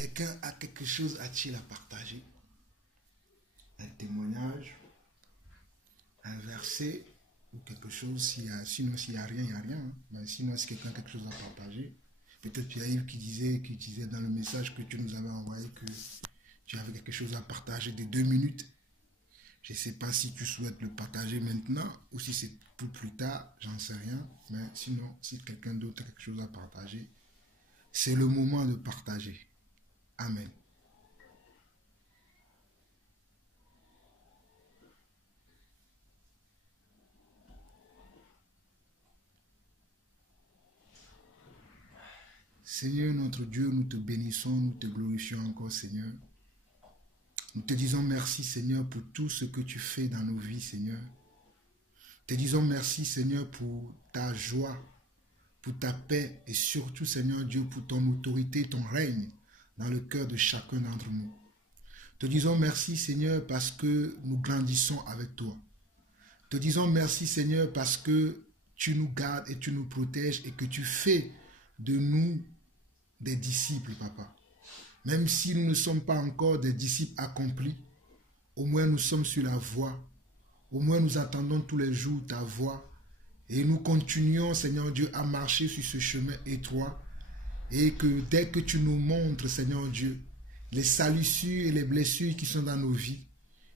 Quelqu'un a quelque chose à-t-il à partager? Un témoignage, un verset ou quelque chose, sinon s'il n'y a rien, il n'y a rien. Hein. Ben, sinon, si quelqu'un a quelque chose à partager, peut-être qu'il y a Yves qui disait dans le message que tu nous avais envoyé que tu avais quelque chose à partager de 2 minutes. Je ne sais pas si tu souhaites le partager maintenant ou si c'est pour plus tard, j'en sais rien. Mais sinon, si quelqu'un d'autre a quelque chose à partager, c'est le moment de partager. Amen. Seigneur notre Dieu, nous te bénissons, nous te glorifions encore, Seigneur. Nous te disons merci, Seigneur, pour tout ce que tu fais dans nos vies, Seigneur. Te disons merci, Seigneur, pour ta joie, pour ta paix et surtout, Seigneur Dieu, pour ton autorité, ton règne dans le cœur de chacun d'entre nous. Te disons merci, Seigneur, parce que nous grandissons avec toi. Te disons merci, Seigneur, parce que tu nous gardes et tu nous protèges et que tu fais de nous des disciples, Papa. Même si nous ne sommes pas encore des disciples accomplis, au moins nous sommes sur la voie. Au moins nous attendons tous les jours ta voix. Et nous continuons, Seigneur Dieu, à marcher sur ce chemin étroit. Et que dès que tu nous montres, Seigneur Dieu, les salissures et les blessures qui sont dans nos vies,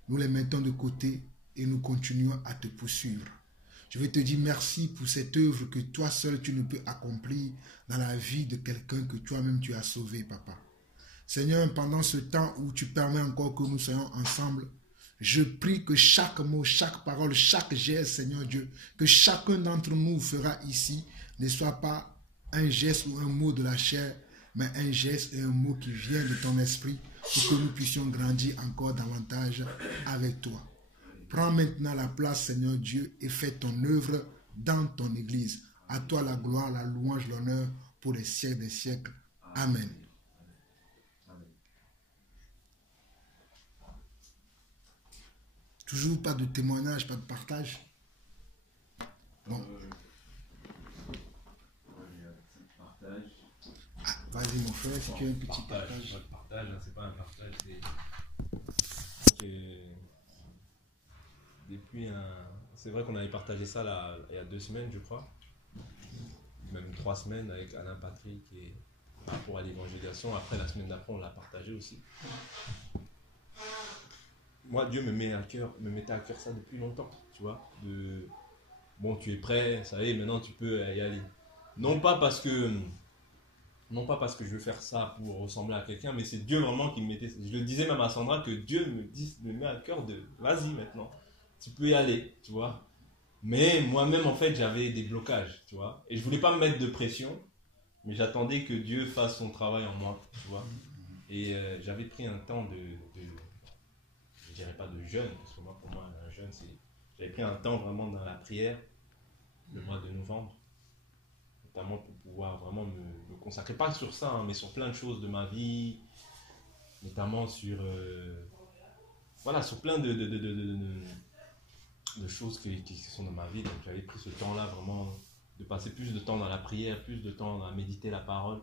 nous les mettons de côté et nous continuons à te poursuivre. Je veux te dire merci pour cette œuvre que toi seul tu ne peux accomplir dans la vie de quelqu'un que toi-même tu as sauvé, Papa. Seigneur, pendant ce temps où tu permets encore que nous soyons ensemble, je prie que chaque mot, chaque parole, chaque geste, Seigneur Dieu, que chacun d'entre nous fera ici, ne soit pas un geste ou un mot de la chair, mais un geste et un mot qui vient de ton esprit pour que nous puissions grandir encore davantage avec toi. Prends maintenant la place, Seigneur Dieu, et fais ton œuvre dans ton Église. À toi la gloire, la louange, l'honneur pour les siècles des siècles. Amen. Toujours pas de témoignage, pas de partage. Bon. Ah, vas-y mon frère, si tu as un petit partage. Pas de partage, hein, c'est pas un partage, c'est vrai qu'on avait partagé ça là, il y a 2 semaines, je crois. Même 3 semaines avec Alain Patrick et par rapport à l'évangélisation. Après, la semaine d'après, on l'a partagé aussi. Moi, Dieu me mettait à cœur ça depuis longtemps, tu vois. Bon, tu es prêt, ça y est, maintenant tu peux y aller. Non pas parce que je veux faire ça pour ressembler à quelqu'un, mais c'est Dieu vraiment qui me mettait. Je le disais même à Sandra que Dieu me met à cœur de vas-y maintenant, tu peux y aller, tu vois. Mais moi-même, en fait, j'avais des blocages, tu vois. Et je voulais pas me mettre de pression, mais j'attendais que Dieu fasse son travail en moi, tu vois. Et j'avais pris un temps je dirais pas de jeûne, parce que pour moi, un jeûne, j'avais pris un temps vraiment dans la prière, le mois de novembre, notamment pour pouvoir vraiment me consacrer, pas sur ça, hein, mais sur plein de choses de ma vie, notamment sur plein de choses qui sont dans ma vie. Donc j'avais pris ce temps-là vraiment de passer plus de temps dans la prière, plus de temps à méditer la parole,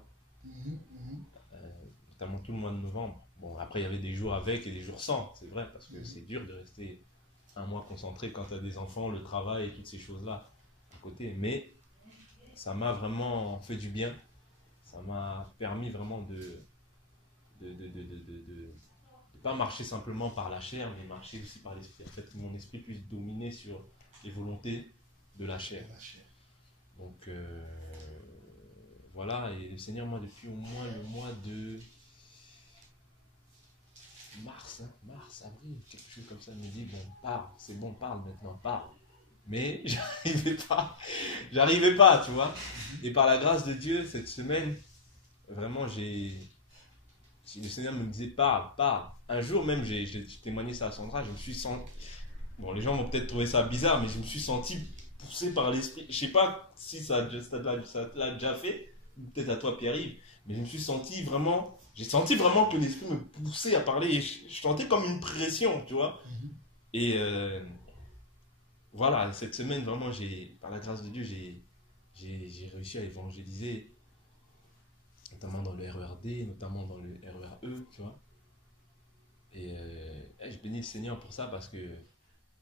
notamment tout le mois de novembre. Bon, après il y avait des jours avec et des jours sans, c'est vrai, parce que c'est dur de rester un mois concentré quand tu as des enfants, le travail et toutes ces choses-là à côté. Mais ça m'a vraiment fait du bien, ça m'a permis vraiment de pas marcher simplement par la chair, mais marcher aussi par l'esprit. En fait, que mon esprit puisse dominer sur les volontés de la chair. Donc, voilà. Et le Seigneur, moi, depuis au moins le mois de mars, avril, quelque chose comme ça, me dit, bon, parle, c'est bon, parle maintenant, parle. Mais j'arrivais pas, tu vois. Et par la grâce de Dieu, cette semaine, vraiment, le Seigneur me disait parle. Un jour même, j'ai témoigné ça à Sandra, je me suis senti. Bon, les gens vont peut-être trouver ça bizarre, mais je me suis senti poussé par l'esprit. Je sais pas si ça l'a déjà fait, peut-être à toi, Pierre-Yves, mais je me suis senti vraiment. J'ai senti vraiment que l'esprit me poussait à parler. Et je sentais comme une pression, tu vois. Et voilà, cette semaine, vraiment, par la grâce de Dieu, j'ai réussi à évangéliser notamment dans le RERD, notamment dans le RERE, tu vois. Et je bénis le Seigneur pour ça parce que,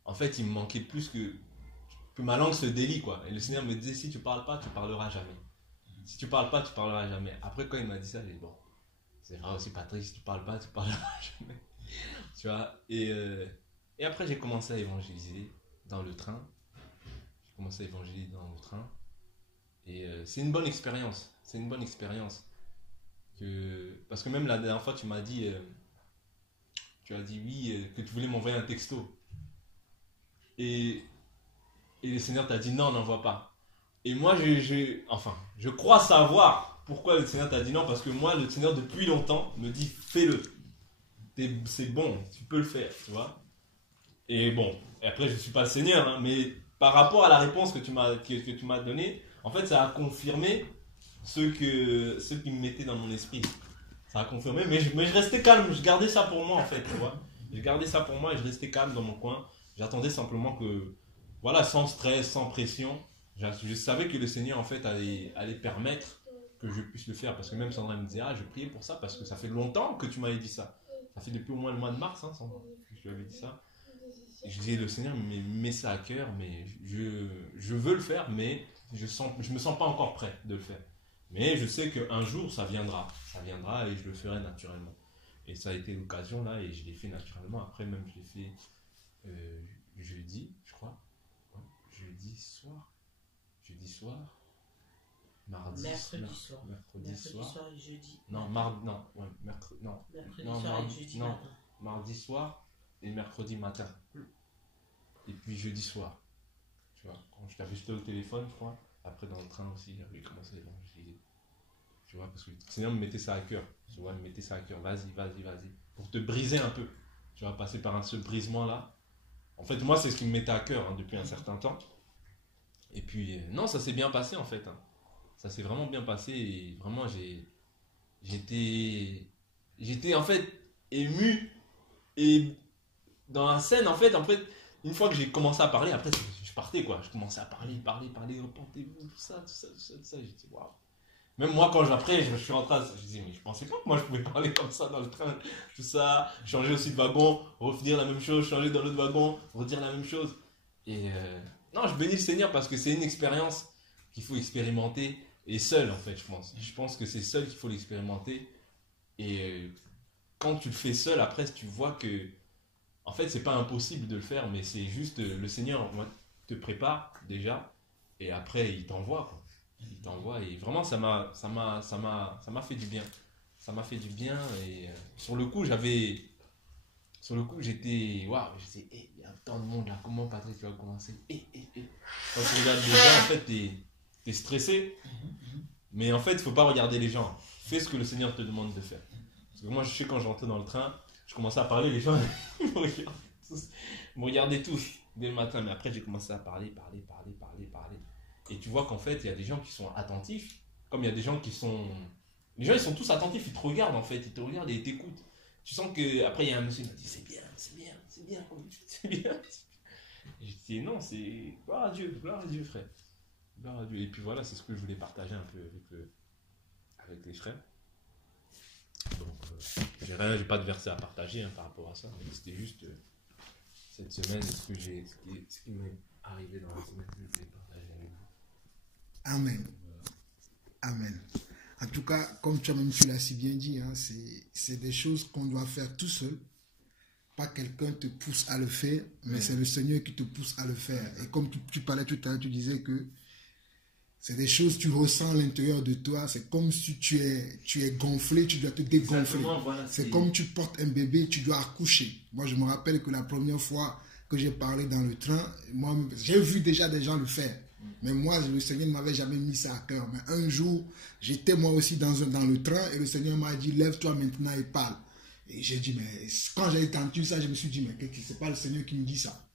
en fait, il me manquait plus que ma langue se délie, quoi. Et le Seigneur me disait, si tu parles pas, tu parleras jamais. Si tu parles pas, tu parleras jamais. Après, quand il m'a dit ça, j'ai dit, bon, c'est vrai aussi, Patrick, si tu parles pas, tu parleras jamais. Tu vois. Et après, j'ai commencé à évangéliser dans le train. J'ai commencé à évangéliser dans le train. Et c'est une bonne expérience. C'est une bonne expérience. Parce que même la dernière fois, tu m'as dit, tu as dit oui, que tu voulais m'envoyer un texto. Et le Seigneur t'a dit non, n'envoie pas. Et moi, je crois savoir pourquoi le Seigneur t'a dit non. Parce que moi, le Seigneur, depuis longtemps, me dit fais-le. C'est bon, tu peux le faire, tu vois. Et bon, et après, je ne suis pas le Seigneur, hein, mais par rapport à la réponse que tu m'as donnée, en fait, ça a confirmé ce qui me mettait dans mon esprit. Ça a confirmé, mais je restais calme, je gardais ça pour moi, en fait, tu vois. Je gardais ça pour moi et je restais calme dans mon coin. J'attendais simplement que, voilà, sans stress, sans pression, je savais que le Seigneur, en fait, allait permettre que je puisse le faire. Parce que même Sandra me disait, je priais pour ça parce que ça fait longtemps que tu m'avais dit ça. Ça fait depuis au moins le mois de mars, hein, Sandra, que je lui avais dit ça. Et je disais, le Seigneur met ça à cœur, mais je veux le faire, mais je me sens pas encore prêt de le faire. Mais je sais qu'un jour, ça viendra et je le ferai naturellement. Et ça a été l'occasion là, et je l'ai fait naturellement. Après, même, je l'ai fait jeudi, je crois. Ouais, jeudi soir, mercredi soir et jeudi. Mercredi soir et jeudi matin. Mardi soir et mercredi matin. Et puis jeudi soir. Tu vois, quand je t'avais jeté au téléphone, je crois. Après, dans le train aussi, j'avais commencé à évangéliser. Tu vois, parce que le Seigneur me mettait ça à cœur. Tu vois, il me mettait ça à cœur. Vas-y. Pour te briser un peu. Tu vas passer par ce brisement-là. En fait, moi, c'est ce qui me mettait à cœur, hein, depuis un certain temps. Et puis, non, ça s'est bien passé, en fait. Hein. Ça s'est vraiment bien passé. Et vraiment, j'étais, en fait, ému. Et dans la scène, en fait, une fois que j'ai commencé à parler, après, je partais, quoi. Je commençais à parler, repentez-vous, tout ça. J'ai dit, waouh. Même moi, quand je suis rentré, je disais, mais je pensais pas que moi, je pouvais parler comme ça dans le train, tout ça. Changer aussi de wagon, refaire la même chose, changer dans l'autre wagon, redire la même chose. Et non, je bénis le Seigneur parce que c'est une expérience qu'il faut expérimenter. Et seul, en fait, je pense. Je pense que c'est seul qu'il faut l'expérimenter. Et quand tu le fais seul, après, tu vois que en fait, c'est pas impossible de le faire, mais c'est juste le Seigneur te prépare déjà, et après il t'envoie, quoi. Il t'envoie, et vraiment ça m'a fait du bien. Ça m'a fait du bien, et sur le coup j'étais, waouh, je disais, il y a tant de monde là, comment Patrick tu vas commencer? Quand tu regardes les gens, en fait, t'es stressé, mais en fait, il faut pas regarder les gens. Fais ce que le Seigneur te demande de faire. Parce que moi, je sais quand j'entrais dans le train, je commençais à parler, les gens me regardaient tous dès le matin. Mais après, j'ai commencé à parler. Et tu vois qu'en fait, il y a des gens qui sont attentifs, comme il y a des gens qui sont... Les gens, ils sont tous attentifs, ils te regardent en fait, ils te regardent et ils t'écoutent. Tu sens qu'après, il y a un monsieur qui m'a dit, c'est bien, c'est bien. Et je dis, non, c'est... Gloire à Dieu, frère. Gloire à Dieu. Et puis voilà, c'est ce que je voulais partager un peu avec les frères. Donc, j'ai pas de verset à partager, hein, par rapport à ça, mais c'était juste cette semaine, ce qui m'est arrivé dans la semaine que je voulais partager avec vous. Amen. Amen. En tout cas, comme toi-même tu l'as si bien dit, hein, c'est des choses qu'on doit faire tout seul. Pas quelqu'un te pousse à le faire, mais c'est le Seigneur qui te pousse à le faire. Et comme tu parlais tout à l'heure, tu disais que c'est des choses que tu ressens à l'intérieur de toi. C'est comme si tu es gonflé, tu dois te dégonfler. Voilà, c'est comme tu portes un bébé, tu dois accoucher. Moi, je me rappelle que la première fois que j'ai parlé dans le train, moi, j'ai vu déjà des gens le faire. Mais moi, le Seigneur ne m'avait jamais mis ça à cœur. Mais un jour, j'étais moi aussi dans le train et le Seigneur m'a dit, lève-toi maintenant et parle. Et j'ai dit, mais quand j'ai entendu ça, je me suis dit, mais c'est pas le Seigneur qui me dit ça.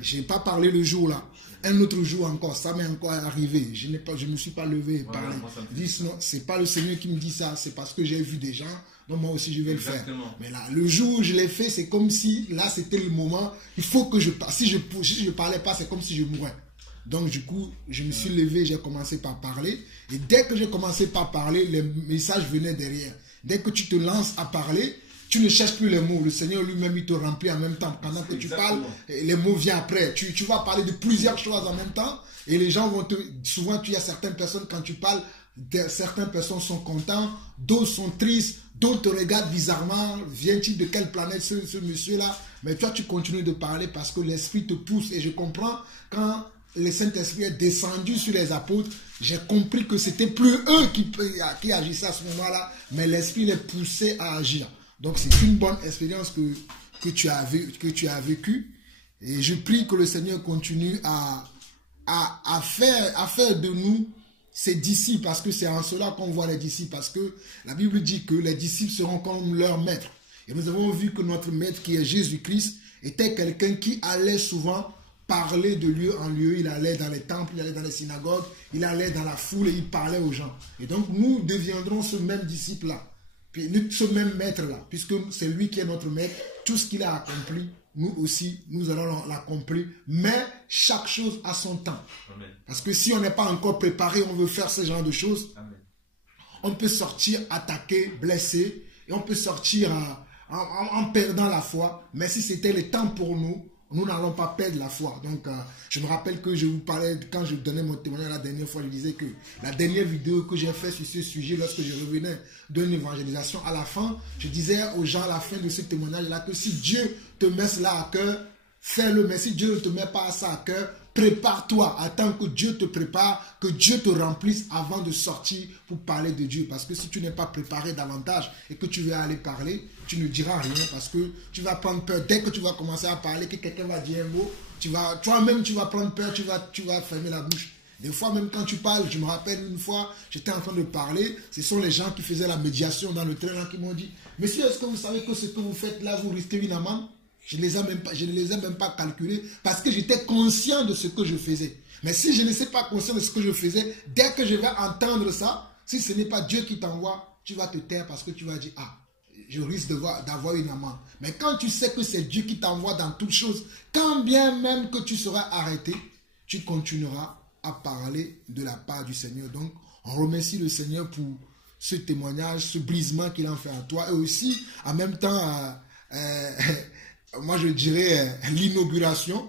Je n'ai pas parlé le jour là. Un autre jour encore, ça m'est encore arrivé. Je ne me suis pas levé et parlé. Je dis, non, c'est pas le Seigneur qui me dit ça, c'est parce que j'ai vu des gens, donc moi aussi je vais le faire. Mais là, le jour où je l'ai fait, c'est comme si, là c'était le moment, il faut que je parle. Si je ne parlais pas, c'est comme si je mourais. Donc du coup, je me suis levé, j'ai commencé par parler. Et dès que j'ai commencé par parler, les messages venaient derrière. Dès que tu te lances à parler, tu ne cherches plus les mots. Le Seigneur lui-même, il te remplit en même temps. Pendant que tu parles, les mots viennent après. Tu vas parler de plusieurs choses en même temps. Et les gens vont te... Souvent, il y a certaines personnes, quand tu parles, certaines personnes sont contentes, d'autres sont tristes, d'autres te regardent bizarrement. Vient-il de quelle planète ce monsieur-là? Mais toi, tu continues de parler parce que l'Esprit te pousse. Et je comprends, quand le Saint-Esprit est descendu sur les apôtres, j'ai compris que c'était plus eux qui agissaient à ce moment-là, mais l'Esprit les poussait à agir. Donc c'est une bonne expérience que tu as vécue. Et je prie que le Seigneur continue à faire de nous ses disciples, parce que c'est en cela qu'on voit les disciples, parce que la Bible dit que les disciples seront comme leur maître. Et nous avons vu que notre maître, qui est Jésus-Christ, était quelqu'un qui allait souvent parler de lieu en lieu. Il allait dans les temples, il allait dans les synagogues, il allait dans la foule et il parlait aux gens. Et donc nous deviendrons ce même disciple-là, puis ce même maître-là, puisque c'est lui qui est notre maître. Tout ce qu'il a accompli, nous aussi, nous allons l'accomplir, mais chaque chose a son temps. Amen. Parce que si on n'est pas encore préparé, on veut faire ce genre de choses, amen, on peut sortir attaqué, blessé, et on peut sortir en perdant la foi. Mais si c'était le temps pour nous, nous n'allons pas perdre la foi. Donc, je me rappelle que je vous parlais, quand je donnais mon témoignage la dernière fois, je disais que la dernière vidéo que j'ai faite sur ce sujet, lorsque je revenais d'une évangélisation, à la fin, je disais aux gens à la fin de ce témoignage-là que si Dieu te met cela à cœur, fais-le. Mais si Dieu ne te met pas ça à cœur, prépare-toi. Attends que Dieu te prépare, que Dieu te remplisse avant de sortir pour parler de Dieu. Parce que si tu n'es pas préparé davantage et que tu veux aller parler, tu ne diras rien parce que tu vas prendre peur. Dès que tu vas commencer à parler, que quelqu'un va dire un mot, toi-même tu vas prendre peur, tu vas fermer la bouche. Des fois, même quand tu parles, je me rappelle une fois, j'étais en train de parler, ce sont les gens qui faisaient la médiation dans le train qui m'ont dit « Monsieur, est-ce que vous savez que ce que vous faites là, vous risquez une amende ?» Je ne les ai même pas calculés parce que j'étais conscient de ce que je faisais. Mais si je ne suis pas conscient de ce que je faisais, dès que je vais entendre ça, si ce n'est pas Dieu qui t'envoie, tu vas te taire parce que tu vas dire « Ah, je risque d'avoir une amende. » Mais quand tu sais que c'est Dieu qui t'envoie dans toutes choses, quand bien même que tu seras arrêté, tu continueras à parler de la part du Seigneur. Donc, on remercie le Seigneur pour ce témoignage, ce brisement qu'il en fait à toi. Et aussi, en même temps, moi je dirais l'inauguration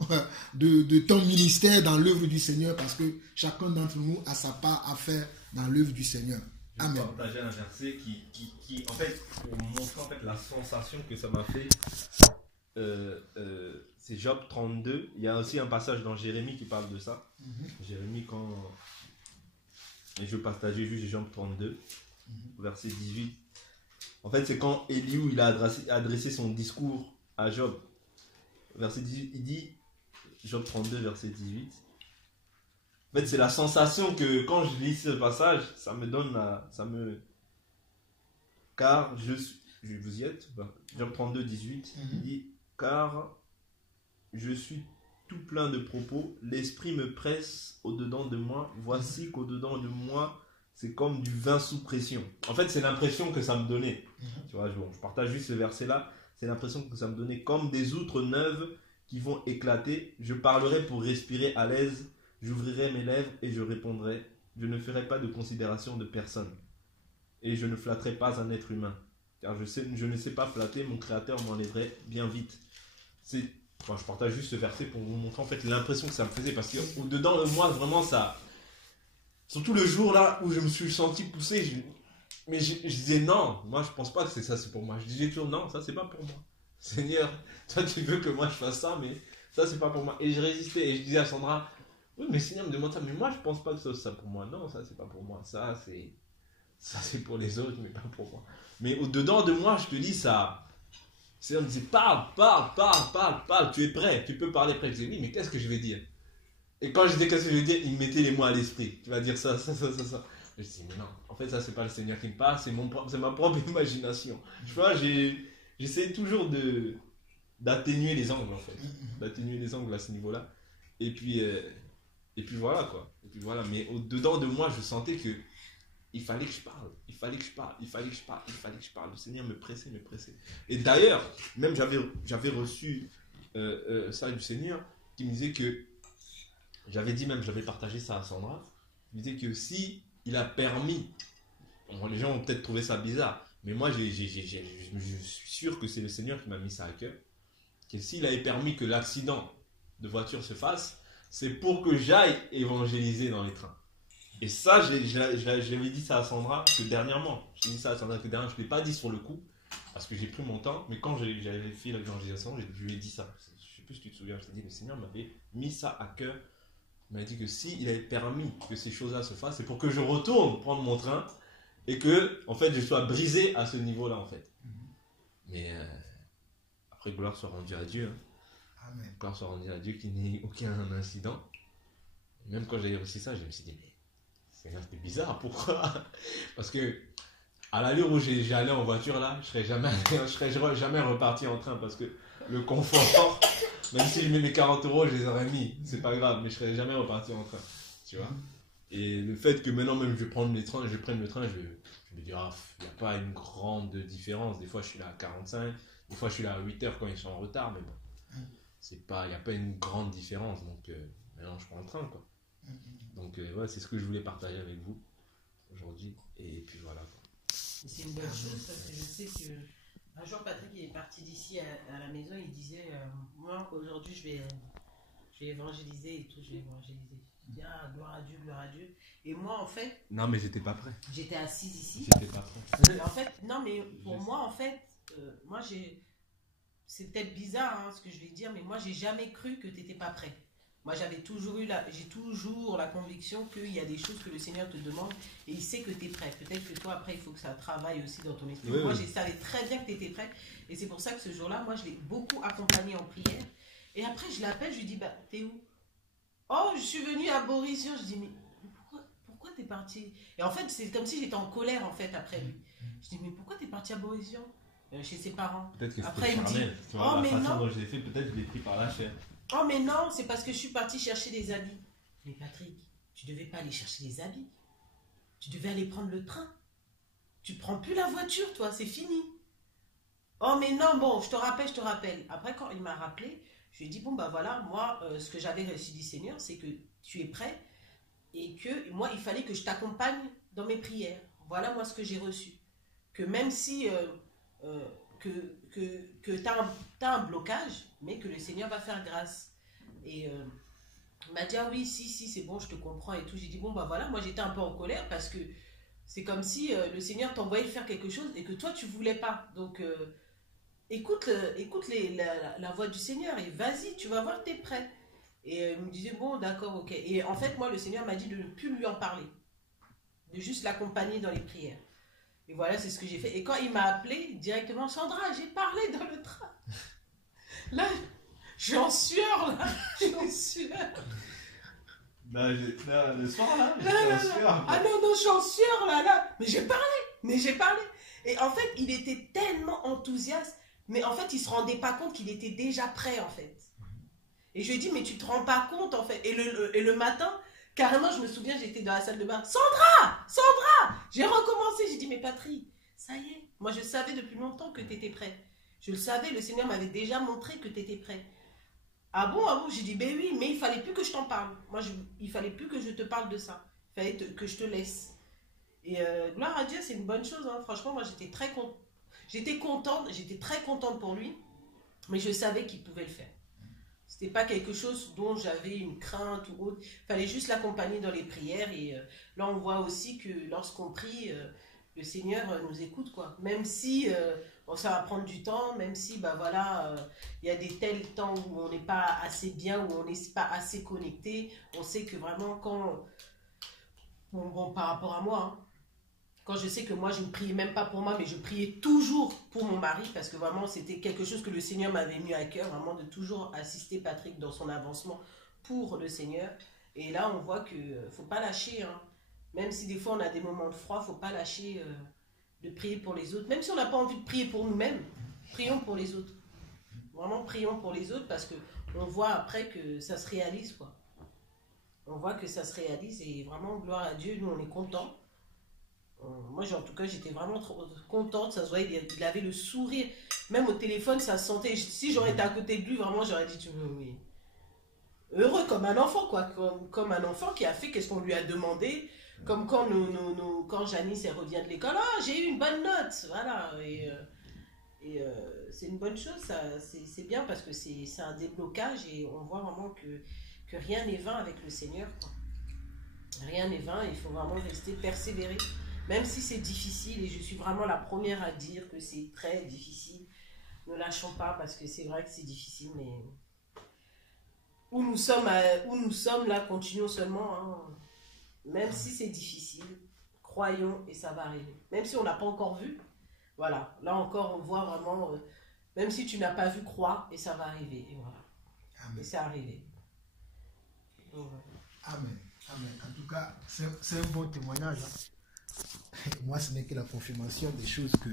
de ton ministère dans l'œuvre du Seigneur, parce que chacun d'entre nous a sa part à faire dans l'œuvre du Seigneur. Amen. Je vais partager un verset qui en fait, pour montrer en fait la sensation que ça m'a fait, c'est Job 32. Il y a aussi un passage dans Jérémie qui parle de ça. Jérémie, et je vais partager juste Job 32, verset 18. En fait, c'est quand Eliou il a adressé son discours à Job. Verset 18, il dit, Job 32, verset 18. En fait, c'est la sensation que quand je lis ce passage, ça me donne car vous y êtes, Job 32, 18, il dit, car je suis tout plein de propos, l'esprit me presse au-dedans de moi, voici qu'au-dedans de moi, c'est comme du vin sous pression. En fait, c'est l'impression que ça me donnait. Tu vois, je partage juste ce verset-là. C'est l'impression que ça me donnait comme des outres neuves qui vont éclater. Je parlerai pour respirer à l'aise. J'ouvrirai mes lèvres et je répondrai. Je ne ferai pas de considération de personne. Et je ne flatterai pas un être humain. Car je ne sais pas flatter, mon Créateur m'enlèverait bien vite. Je partage juste ce verset pour vous montrer en fait l'impression que ça me faisait. Parce qu'au-dedans de moi, vraiment ça... Surtout le jour là où je me suis senti poussé, mais je disais non, moi je pense pas que c'est pour moi. Je disais toujours non, ça c'est pas pour moi. Seigneur, toi tu veux que moi je fasse ça, mais ça c'est pas pour moi. Et je résistais et je disais à Sandra, oui mais Seigneur me demande ça, mais moi je pense pas que ça c'est pour moi. Non, ça c'est pas pour moi, ça c'est pour les autres, mais pas pour moi. Mais au-dedans de moi, je te dis ça. Seigneur me disait parle, tu es prêt, tu peux parler prêt. Je disais oui, mais qu'est-ce que je vais dire? Et quand je disais qu'est-ce que je veux dire, il me mettait les mots à l'esprit. Tu vas dire ça. Je dis, mais non, en fait, ça, c'est pas le Seigneur qui me parle, c'est ma propre imagination. Tu vois, j'essaie toujours d'atténuer les angles, en fait. D'atténuer les angles à ce niveau-là. Et puis voilà, quoi. Et puis voilà, mais au-dedans de moi, je sentais que il fallait que je parle. Il fallait que je parle. Le Seigneur me pressait. Et d'ailleurs, même j'avais reçu ça du Seigneur qui me disait que j'avais dit même, j'avais partagé ça à Sandra, je disais que si il a permis, bon, les gens vont peut-être trouver ça bizarre, mais moi je suis sûr que c'est le Seigneur qui m'a mis ça à cœur, que s'il avait permis que l'accident de voiture se fasse, c'est pour que j'aille évangéliser dans les trains. Et ça, j'avais dit ça à Sandra que dernièrement. J'ai dit ça à Sandra que dernièrement, je ne l'ai pas dit sur le coup, parce que j'ai pris mon temps, mais quand j'avais fait l'évangélisation, je lui ai dit ça. Je ne sais plus si tu te souviens, je t'ai dit, le Seigneur m'avait mis ça à cœur. Il m'a dit que s'il avait permis que ces choses-là se fassent, c'est pour que je retourne prendre mon train et que, en fait, je sois brisé à ce niveau-là, en fait. Mais après, gloire soit rendue à Dieu. Hein. Amen. Gloire soit rendue à Dieu qu'il n'y ait aucun incident. Et même quand j'ai reçu ça, je me suis dit, mais c'était bizarre, pourquoi? Parce que à l'allure où j'allais en voiture là, je serais jamais reparti en train parce que le confort, même si je mets mes 40 €, je les aurais mis, c'est pas grave, mais je serais jamais reparti en train, tu vois. Et le fait que maintenant même je prenne le train, je me dis, ah, il n'y a pas une grande différence. Des fois je suis là à 45, des fois je suis là à 8 heures quand ils sont en retard, mais bon, il n'y a pas une grande différence, donc maintenant je prends le train, quoi. Donc ouais, c'est ce que je voulais partager avec vous aujourd'hui, et puis voilà, quoi. C'est une bonne chose parce que je sais que un jour Patrick il est parti d'ici à la maison, il disait moi aujourd'hui je vais évangéliser et tout, je vais évangéliser. Je dis ah gloire à Dieu. Et moi en fait. Non mais j'étais pas prêt. J'étais assise ici. J'étais pas prêt. En fait non mais pour moi en fait moi c'est peut-être bizarre hein, ce que je vais dire, mais moi j'ai jamais cru que tu n'étais pas prêt. Moi, j'ai toujours la conviction qu'il y a des choses que le Seigneur te demande et il sait que tu es prêt. Peut-être que toi, après, il faut que ça travaille aussi dans ton esprit. Oui, moi, oui. je savais très bien que tu étais prêt et c'est pour ça que ce jour-là, moi, je l'ai beaucoup accompagné en prière. Et après, je l'appelle, je lui dis, bah, t'es où? Oh, je suis venue à Borisio. Je dis, mais pourquoi t'es parti? Et en fait, c'est comme si j'étais en colère, en fait, après lui. Je dis, mais pourquoi t'es parti à Borisio? Chez ses parents. Peut-être que après, il me dit, tu vois, la façon dont je l'ai fait, peut-être que je l'ai pris par la chair. Oh mais non, c'est parce que je suis partie chercher des habits. Mais Patrick, tu devais pas aller chercher des habits. Tu devais aller prendre le train. Tu prends plus la voiture, toi, c'est fini. Oh mais non, bon, je te rappelle. Après, quand il m'a rappelé, je lui ai dit, bon bah voilà, moi, ce que j'avais reçu du Seigneur, c'est que tu es prêt et que moi, il fallait que je t'accompagne dans mes prières. Voilà moi ce que j'ai reçu. Que même si... que tu as un blocage, mais que le Seigneur va faire grâce. Et il m'a dit, ah oui, si, c'est bon, je te comprends et tout. J'ai dit, bon, bah voilà, moi j'étais un peu en colère parce que c'est comme si le Seigneur t'envoyait faire quelque chose et que toi, tu voulais pas. Donc, écoute la voix du Seigneur et vas-y, tu vas voir, t'es prêt. Et il me disait, bon, d'accord, ok. Et en fait, moi, le Seigneur m'a dit de ne plus lui en parler, de juste l'accompagner dans les prières. Et voilà, c'est ce que j'ai fait. Et quand il m'a appelé directement, Sandra, j'ai parlé dans le train. Là, je suis en sueur, là. Je suis en sueur. Là, le soir, là, en sueur. Ah non, je suis en sueur, là. Mais j'ai parlé. Et en fait, il était tellement enthousiaste. Mais en fait, il ne se rendait pas compte qu'il était déjà prêt, en fait. Et je lui ai dit, mais tu ne te rends pas compte, en fait. Et le matin... Carrément, je me souviens, j'étais dans la salle de bain. Sandra! J'ai recommencé. J'ai dit, mais Patrick, ça y est. Moi, je savais depuis longtemps que tu étais prêt. Je le savais, le Seigneur m'avait déjà montré que tu étais prêt. Ah bon? J'ai dit, ben oui, mais il fallait plus que je t'en parle. Moi, il fallait plus que je te parle de ça. Il fallait que je te laisse. Et gloire à Dieu, c'est une bonne chose. Hein. Franchement, moi, j'étais très contente. J'étais très contente pour lui. Mais je savais qu'il pouvait le faire. C'était pas quelque chose dont j'avais une crainte ou autre. Il fallait juste l'accompagner dans les prières. Et là, on voit aussi que lorsqu'on prie, le Seigneur nous écoute, quoi. Même si ça va prendre du temps, même si, bah voilà, il y a des tels temps où on n'est pas assez bien, où on n'est pas assez connecté. On sait que vraiment, quand... Bon, par rapport à moi, hein, quand je sais que moi, je ne priais même pas pour moi, mais je priais toujours pour mon mari, parce que vraiment, c'était quelque chose que le Seigneur m'avait mis à cœur, vraiment de toujours assister Patrick dans son avancement pour le Seigneur. Et là, on voit qu'il ne faut pas lâcher. Hein. Même si des fois, on a des moments de froid, il ne faut pas lâcher de prier pour les autres. Même si on n'a pas envie de prier pour nous-mêmes, prions pour les autres. Vraiment, prions pour les autres, parce qu'on voit après que ça se réalise, quoi. On voit que ça se réalise, et vraiment, gloire à Dieu, nous, on est contents. Moi, en tout cas, j'étais vraiment trop contente. Ça se voyait, il avait le sourire. Même au téléphone, ça se sentait. Si j'aurais été à côté de lui, vraiment, j'aurais dit, oui. heureux comme un enfant, quoi. Comme un enfant qui a fait qu'est-ce qu'on lui a demandé. Comme quand, quand Janice elle revient de l'école, ah, j'ai eu une bonne note, voilà. C'est une bonne chose, c'est bien parce que c'est un déblocage et on voit vraiment que rien n'est vain avec le Seigneur, quoi. Rien n'est vain, il faut vraiment rester persévérer, même si c'est difficile, et je suis vraiment la première à dire que c'est très difficile. Ne lâchons pas parce que c'est vrai que c'est difficile, mais où nous sommes là, continuons seulement, hein. Même si c'est difficile, croyons et ça va arriver. Même si on n'a pas encore vu, voilà, là encore on voit vraiment, même si tu n'as pas vu, crois et ça va arriver, et voilà. Amen. Et c'est arrivé. Donc, Amen. Amen. En tout cas, c'est un bon témoignage. Moi, ce n'est que la confirmation des choses que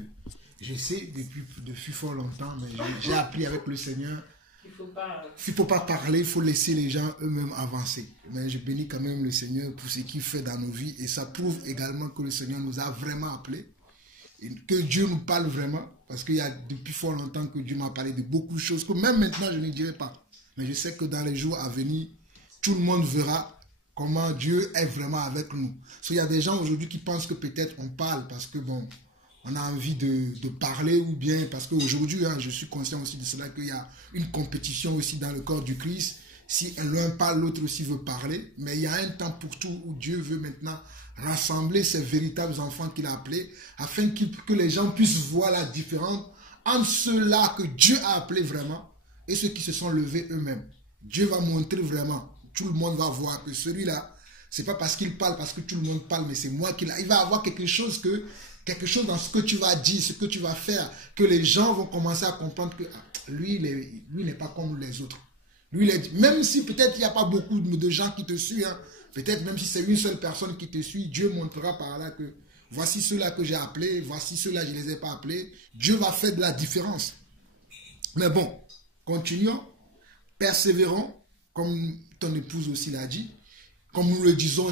je sais depuis fort longtemps, mais j'ai appris avec le Seigneur. Il ne faut pas parler, il faut laisser les gens eux-mêmes avancer. Mais je bénis quand même le Seigneur pour ce qu'il fait dans nos vies. Et ça prouve également que le Seigneur nous a vraiment appelés. Et que Dieu nous parle vraiment. Parce qu'il y a depuis fort longtemps que Dieu m'a parlé de beaucoup de choses que même maintenant je ne dirai pas. Mais je sais que dans les jours à venir, tout le monde verra comment Dieu est vraiment avec nous. Parce qu'il y a des gens aujourd'hui qui pensent que peut-être on parle parce que bon, on a envie de parler ou bien parce qu'aujourd'hui, hein, je suis conscient aussi de cela qu'il y a une compétition aussi dans le corps du Christ. Si l'un parle, l'autre aussi veut parler. Mais il y a un temps pour tout où Dieu veut maintenant rassembler ses véritables enfants qu'il a appelés afin que les gens puissent voir la différence entre ceux-là que Dieu a appelés vraiment et ceux qui se sont levés eux-mêmes. Dieu va montrer vraiment. Tout le monde va voir que celui-là, c'est pas parce qu'il parle, parce que tout le monde parle, mais c'est moi qui l'a. Il va avoir quelque chose dans ce que tu vas dire, ce que tu vas faire, que les gens vont commencer à comprendre que lui n'est pas comme les autres. Lui, même si peut-être il n'y a pas beaucoup de gens qui te suivent, hein, peut-être même si c'est une seule personne qui te suit, Dieu montrera par là que voici ceux-là que j'ai appelés, voici ceux-là je ne les ai pas appelés. Dieu va faire de la différence. Mais bon, continuons, persévérons, comme ton épouse aussi l'a dit. Comme nous le disons,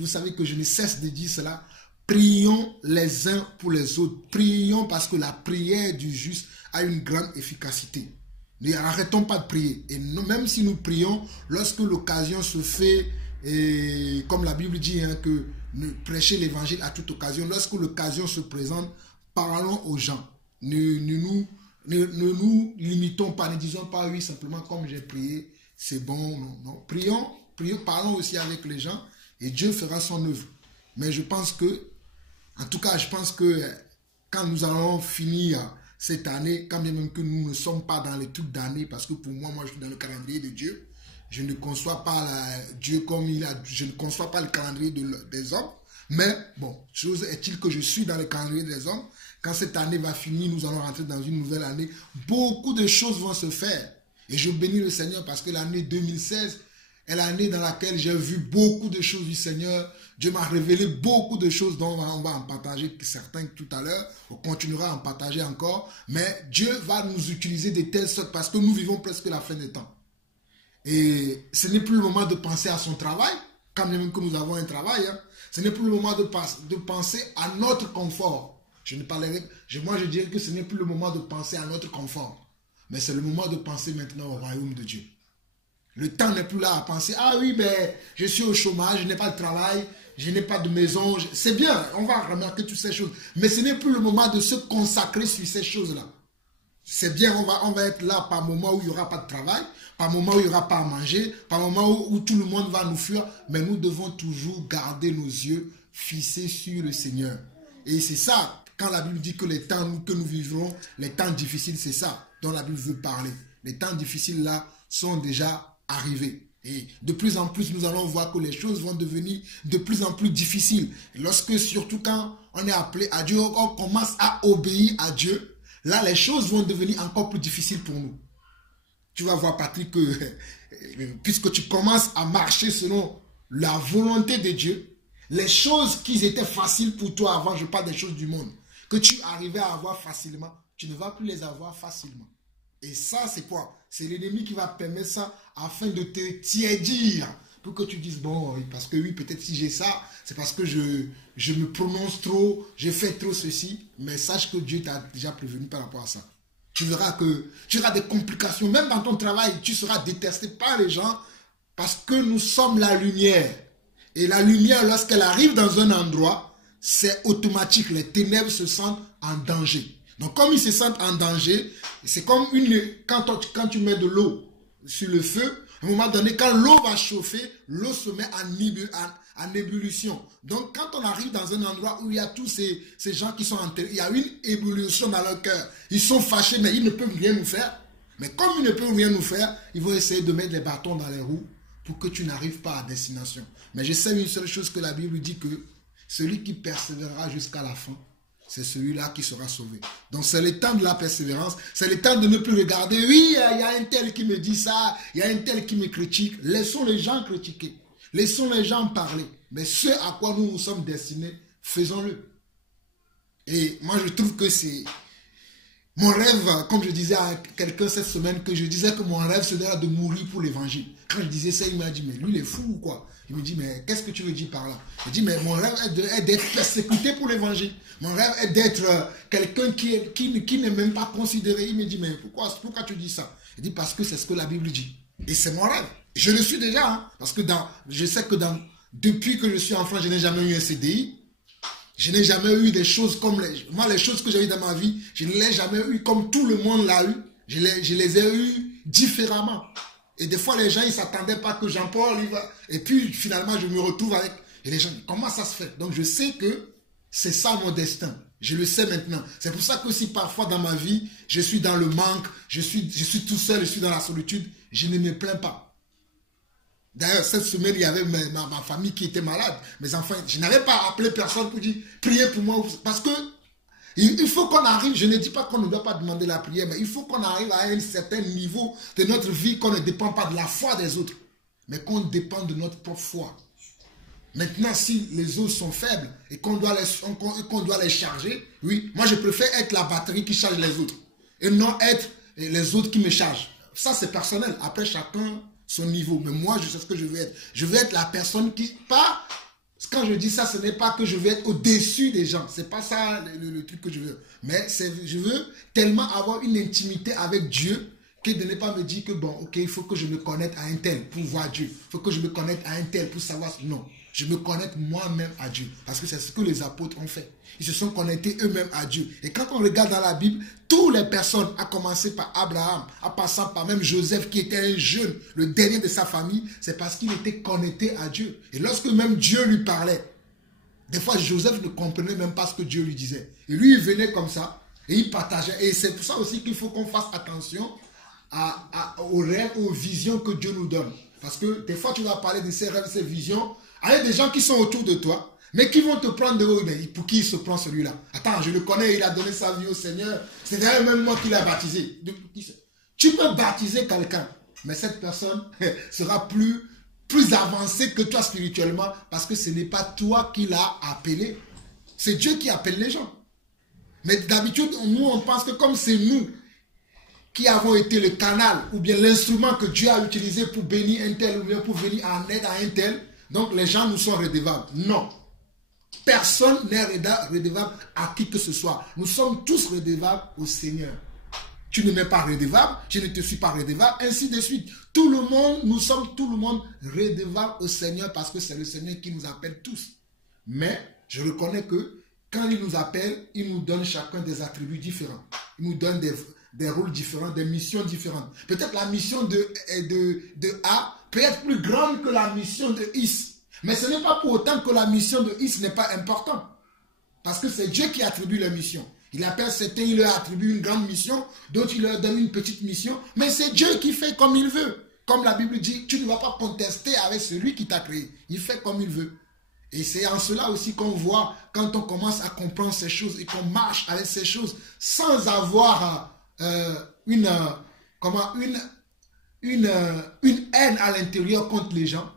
vous savez que je ne cesse de dire cela. Prions les uns pour les autres. Prions parce que la prière du juste a une grande efficacité. N'arrêtons pas de prier. Et même si nous prions, lorsque l'occasion se fait, et comme la Bible dit, hein, que prêcher l'évangile à toute occasion, lorsque l'occasion se présente, parlons aux gens. Ne nous limitons pas, ne disons pas oui, simplement comme j'ai prié, c'est bon. Non. Prions, parlons aussi avec les gens et Dieu fera son œuvre. Mais je pense que, en tout cas, quand nous allons finir cette année, quand même que nous ne sommes pas dans les trucs d'année, parce que pour moi, je suis dans le calendrier de Dieu. Je ne conçois pas Dieu comme je ne conçois pas le calendrier des hommes. Mais bon, chose est-il que je suis dans le calendrier des hommes. Quand cette année va finir, nous allons rentrer dans une nouvelle année. Beaucoup de choses vont se faire. Et je bénis le Seigneur parce que l'année 2016 est l'année dans laquelle j'ai vu beaucoup de choses du Seigneur. Dieu m'a révélé beaucoup de choses dont on va en partager certains tout à l'heure. On continuera à en partager encore. Mais Dieu va nous utiliser de telle sorte parce que nous vivons presque la fin des temps. Et ce n'est plus le moment de penser à son travail, quand même que nous avons un travail. Hein. Ce n'est plus le moment de penser à notre confort. Moi, je dirais que ce n'est plus le moment de penser à notre confort. Mais c'est le moment de penser maintenant au royaume de Dieu. Le temps n'est plus là à penser, ah oui, mais je suis au chômage, je n'ai pas de travail, je n'ai pas de maison. C'est bien, on va remarquer toutes ces choses. Mais ce n'est plus le moment de se consacrer sur ces choses-là. C'est bien, on va être là par moment où il n'y aura pas de travail, par moment où il n'y aura pas à manger, par moment où tout le monde va nous fuir. Mais nous devons toujours garder nos yeux fixés sur le Seigneur. Et c'est ça, quand la Bible dit que les temps que nous vivrons, les temps difficiles, c'est ça dont la Bible veut parler. Les temps difficiles là sont déjà arrivés. Et de plus en plus, nous allons voir que les choses vont devenir de plus en plus difficiles. Et surtout quand on est appelé à Dieu, on commence à obéir à Dieu, là les choses vont devenir encore plus difficiles pour nous. Tu vas voir, Patrick, que puisque tu commences à marcher selon la volonté de Dieu, les choses qui étaient faciles pour toi avant, je parle des choses du monde, que tu arrivais à avoir facilement, tu ne vas plus les avoir facilement. Et ça, c'est quoi? C'est l'ennemi qui va permettre ça afin de te tiédir. Pour que tu dises, bon, parce que oui, peut-être si j'ai ça, c'est parce que je me prononce trop, je fais trop ceci. Mais sache que Dieu t'a déjà prévenu par rapport à ça. Tu verras que tu auras des complications. Même dans ton travail, tu seras détesté par les gens Parce que nous sommes la lumière. Et la lumière, lorsqu'elle arrive dans un endroit, c'est automatique. Les ténèbres se sentent en danger. Donc, comme ils se sentent en danger, c'est comme quand tu mets de l'eau sur le feu, à un moment donné, quand l'eau va chauffer, l'eau se met en ébullition. Donc, quand on arrive dans un endroit où il y a tous ces gens qui sont enterrés, il y a une ébullition dans leur cœur. Ils sont fâchés, mais ils ne peuvent rien nous faire. Mais comme ils ne peuvent rien nous faire, ils vont essayer de mettre les bâtons dans les roues pour que tu n'arrives pas à destination. Mais je sais une seule chose que la Bible dit, que celui qui persévérera jusqu'à la fin, c'est celui-là qui sera sauvé. Donc c'est le temps de la persévérance, c'est le temps de ne plus regarder, oui, il y a un tel qui me dit ça, il y a un tel qui me critique. Laissons les gens critiquer, laissons les gens parler. Mais ce à quoi nous nous sommes destinés, faisons-le. Et moi je trouve que c'est mon rêve, comme je disais à quelqu'un cette semaine, que je disais que mon rêve serait de mourir pour l'évangile. Quand je disais ça, il m'a dit, mais lui il est fou ou quoi? Il me dit, mais qu'est-ce que tu veux dire par là? Je dis, mais mon rêve est d'être persécuté pour l'évangile. Mon rêve est d'être quelqu'un qui n'est même pas considéré. Il me dit, mais pourquoi tu dis ça? Je dis, parce que c'est ce que la Bible dit. Et c'est mon rêve. Je le suis déjà, hein, parce que je sais que depuis que je suis enfant, je n'ai jamais eu un CDI. Je n'ai jamais eu des choses comme les choses que j'ai eues dans ma vie, je ne les ai jamais eues comme tout le monde l'a eu. Je les ai eues différemment. Et des fois, les gens, ils ne s'attendaient pas que Jean-Paul, il va... Et puis, finalement, je me retrouve avec... Et les gens, comment ça se fait? Donc, je sais que c'est ça mon destin. Je le sais maintenant. C'est pour ça que si parfois dans ma vie, je suis dans le manque, je suis tout seul, je suis dans la solitude, je ne me plains pas. D'ailleurs, cette semaine, il y avait ma famille qui était malade. Mes enfants, je n'avais pas appelé personne pour dire, priez pour moi. Parce que il faut qu'on arrive, je ne dis pas qu'on ne doit pas demander la prière, mais il faut qu'on arrive à un certain niveau de notre vie, qu'on ne dépend pas de la foi des autres, mais qu'on dépend de notre propre foi. Maintenant, si les autres sont faibles et qu'on doit les charger, oui, moi je préfère être la batterie qui charge les autres et non être les autres qui me chargent. Ça, c'est personnel. Après, chacun son niveau. Mais moi, je sais ce que je veux être. Je veux être la personne qui... Quand je dis ça, ce n'est pas que je veux être au-dessus des gens. Ce n'est pas ça le truc que je veux. Mais je veux tellement avoir une intimité avec Dieu que de ne pas me dire que bon, ok, il faut que je me connecte à un tel pour voir Dieu. Il faut que je me connecte à un tel pour savoir... Non. Je me connecte moi-même à Dieu. Parce que c'est ce que les apôtres ont fait. Ils se sont connectés eux-mêmes à Dieu. Et quand on regarde dans la Bible, toutes les personnes, à commencer par Abraham, en passant par même Joseph qui était un jeune, le dernier de sa famille, c'est parce qu'il était connecté à Dieu. Et lorsque même Dieu lui parlait, des fois Joseph ne comprenait même pas ce que Dieu lui disait. Et lui, il venait comme ça et il partageait. Et c'est pour ça aussi qu'il faut qu'on fasse attention aux rêves, aux visions que Dieu nous donne. Parce que des fois, tu vas parler de ces rêves, ces visions, avec des gens qui sont autour de toi, mais qui vont te prendre de haut. Mais pour qui il se prend celui-là? Attends, je le connais, il a donné sa vie au Seigneur. C'est d'ailleurs même moi qui l'ai baptisé. Tu peux baptiser quelqu'un, mais cette personne sera plus avancée que toi spirituellement, parce que ce n'est pas toi qui l'as appelé. C'est Dieu qui appelle les gens. Mais d'habitude, nous, on pense que comme c'est nous qui avons été le canal, ou bien l'instrument que Dieu a utilisé pour bénir un tel, ou bien pour venir en aide à un tel, donc les gens nous sont redevables. Non. Personne n'est redevable à qui que ce soit. Nous sommes tous redevables au Seigneur. Tu ne m'es pas redevable, je ne te suis pas redevable, ainsi de suite. Tout le monde, nous sommes tout le monde redevables au Seigneur parce que c'est le Seigneur qui nous appelle tous. Mais je reconnais que quand il nous appelle, il nous donne chacun des attributs différents. Il nous donne des rôles différents, des missions différentes. Peut-être la mission de A peut être plus grande que la mission de Is. Mais ce n'est pas pour autant que la mission de Is n'est pas importante. Parce que c'est Dieu qui attribue la mission. Il appelle certains, il leur attribue une grande mission, d'autres il leur donne une petite mission. Mais c'est Dieu qui fait comme il veut. Comme la Bible dit, tu ne vas pas contester avec celui qui t'a créé. Il fait comme il veut. Et c'est en cela aussi qu'on voit, quand on commence à comprendre ces choses et qu'on marche avec ces choses sans avoir une haine à l'intérieur contre les gens,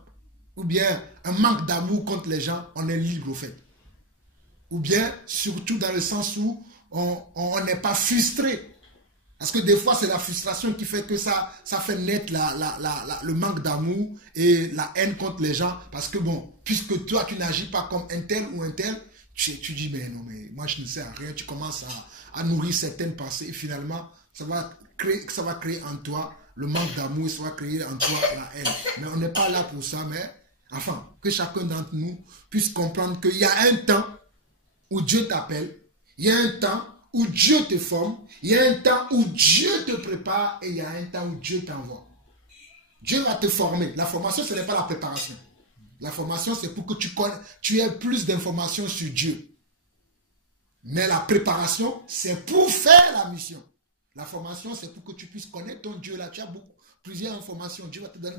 ou bien un manque d'amour contre les gens, on est libre au fait. Ou bien, surtout dans le sens où on n'est pas frustré. Parce que des fois, c'est la frustration qui fait que ça fait naître le manque d'amour et la haine contre les gens. Parce que bon, puisque toi, tu n'agis pas comme un tel ou un tel, tu dis, mais non, mais moi, je ne sais rien. Tu commences à nourrir certaines pensées et finalement, ça va créer en toi le manque d'amour, ça va créer en toi la haine. Mais on n'est pas là pour ça, mais enfin, que chacun d'entre nous puisse comprendre qu'il y a un temps où Dieu t'appelle, il y a un temps où Dieu te forme, il y a un temps où Dieu te prépare et il y a un temps où Dieu t'envoie. Dieu va te former. La formation, ce n'est pas la préparation. La formation, c'est pour que tu aies plus d'informations sur Dieu. Mais la préparation, c'est pour faire la mission. La formation, c'est pour que tu puisses connaître ton Dieu. Là, tu as plusieurs informations. Dieu va te donner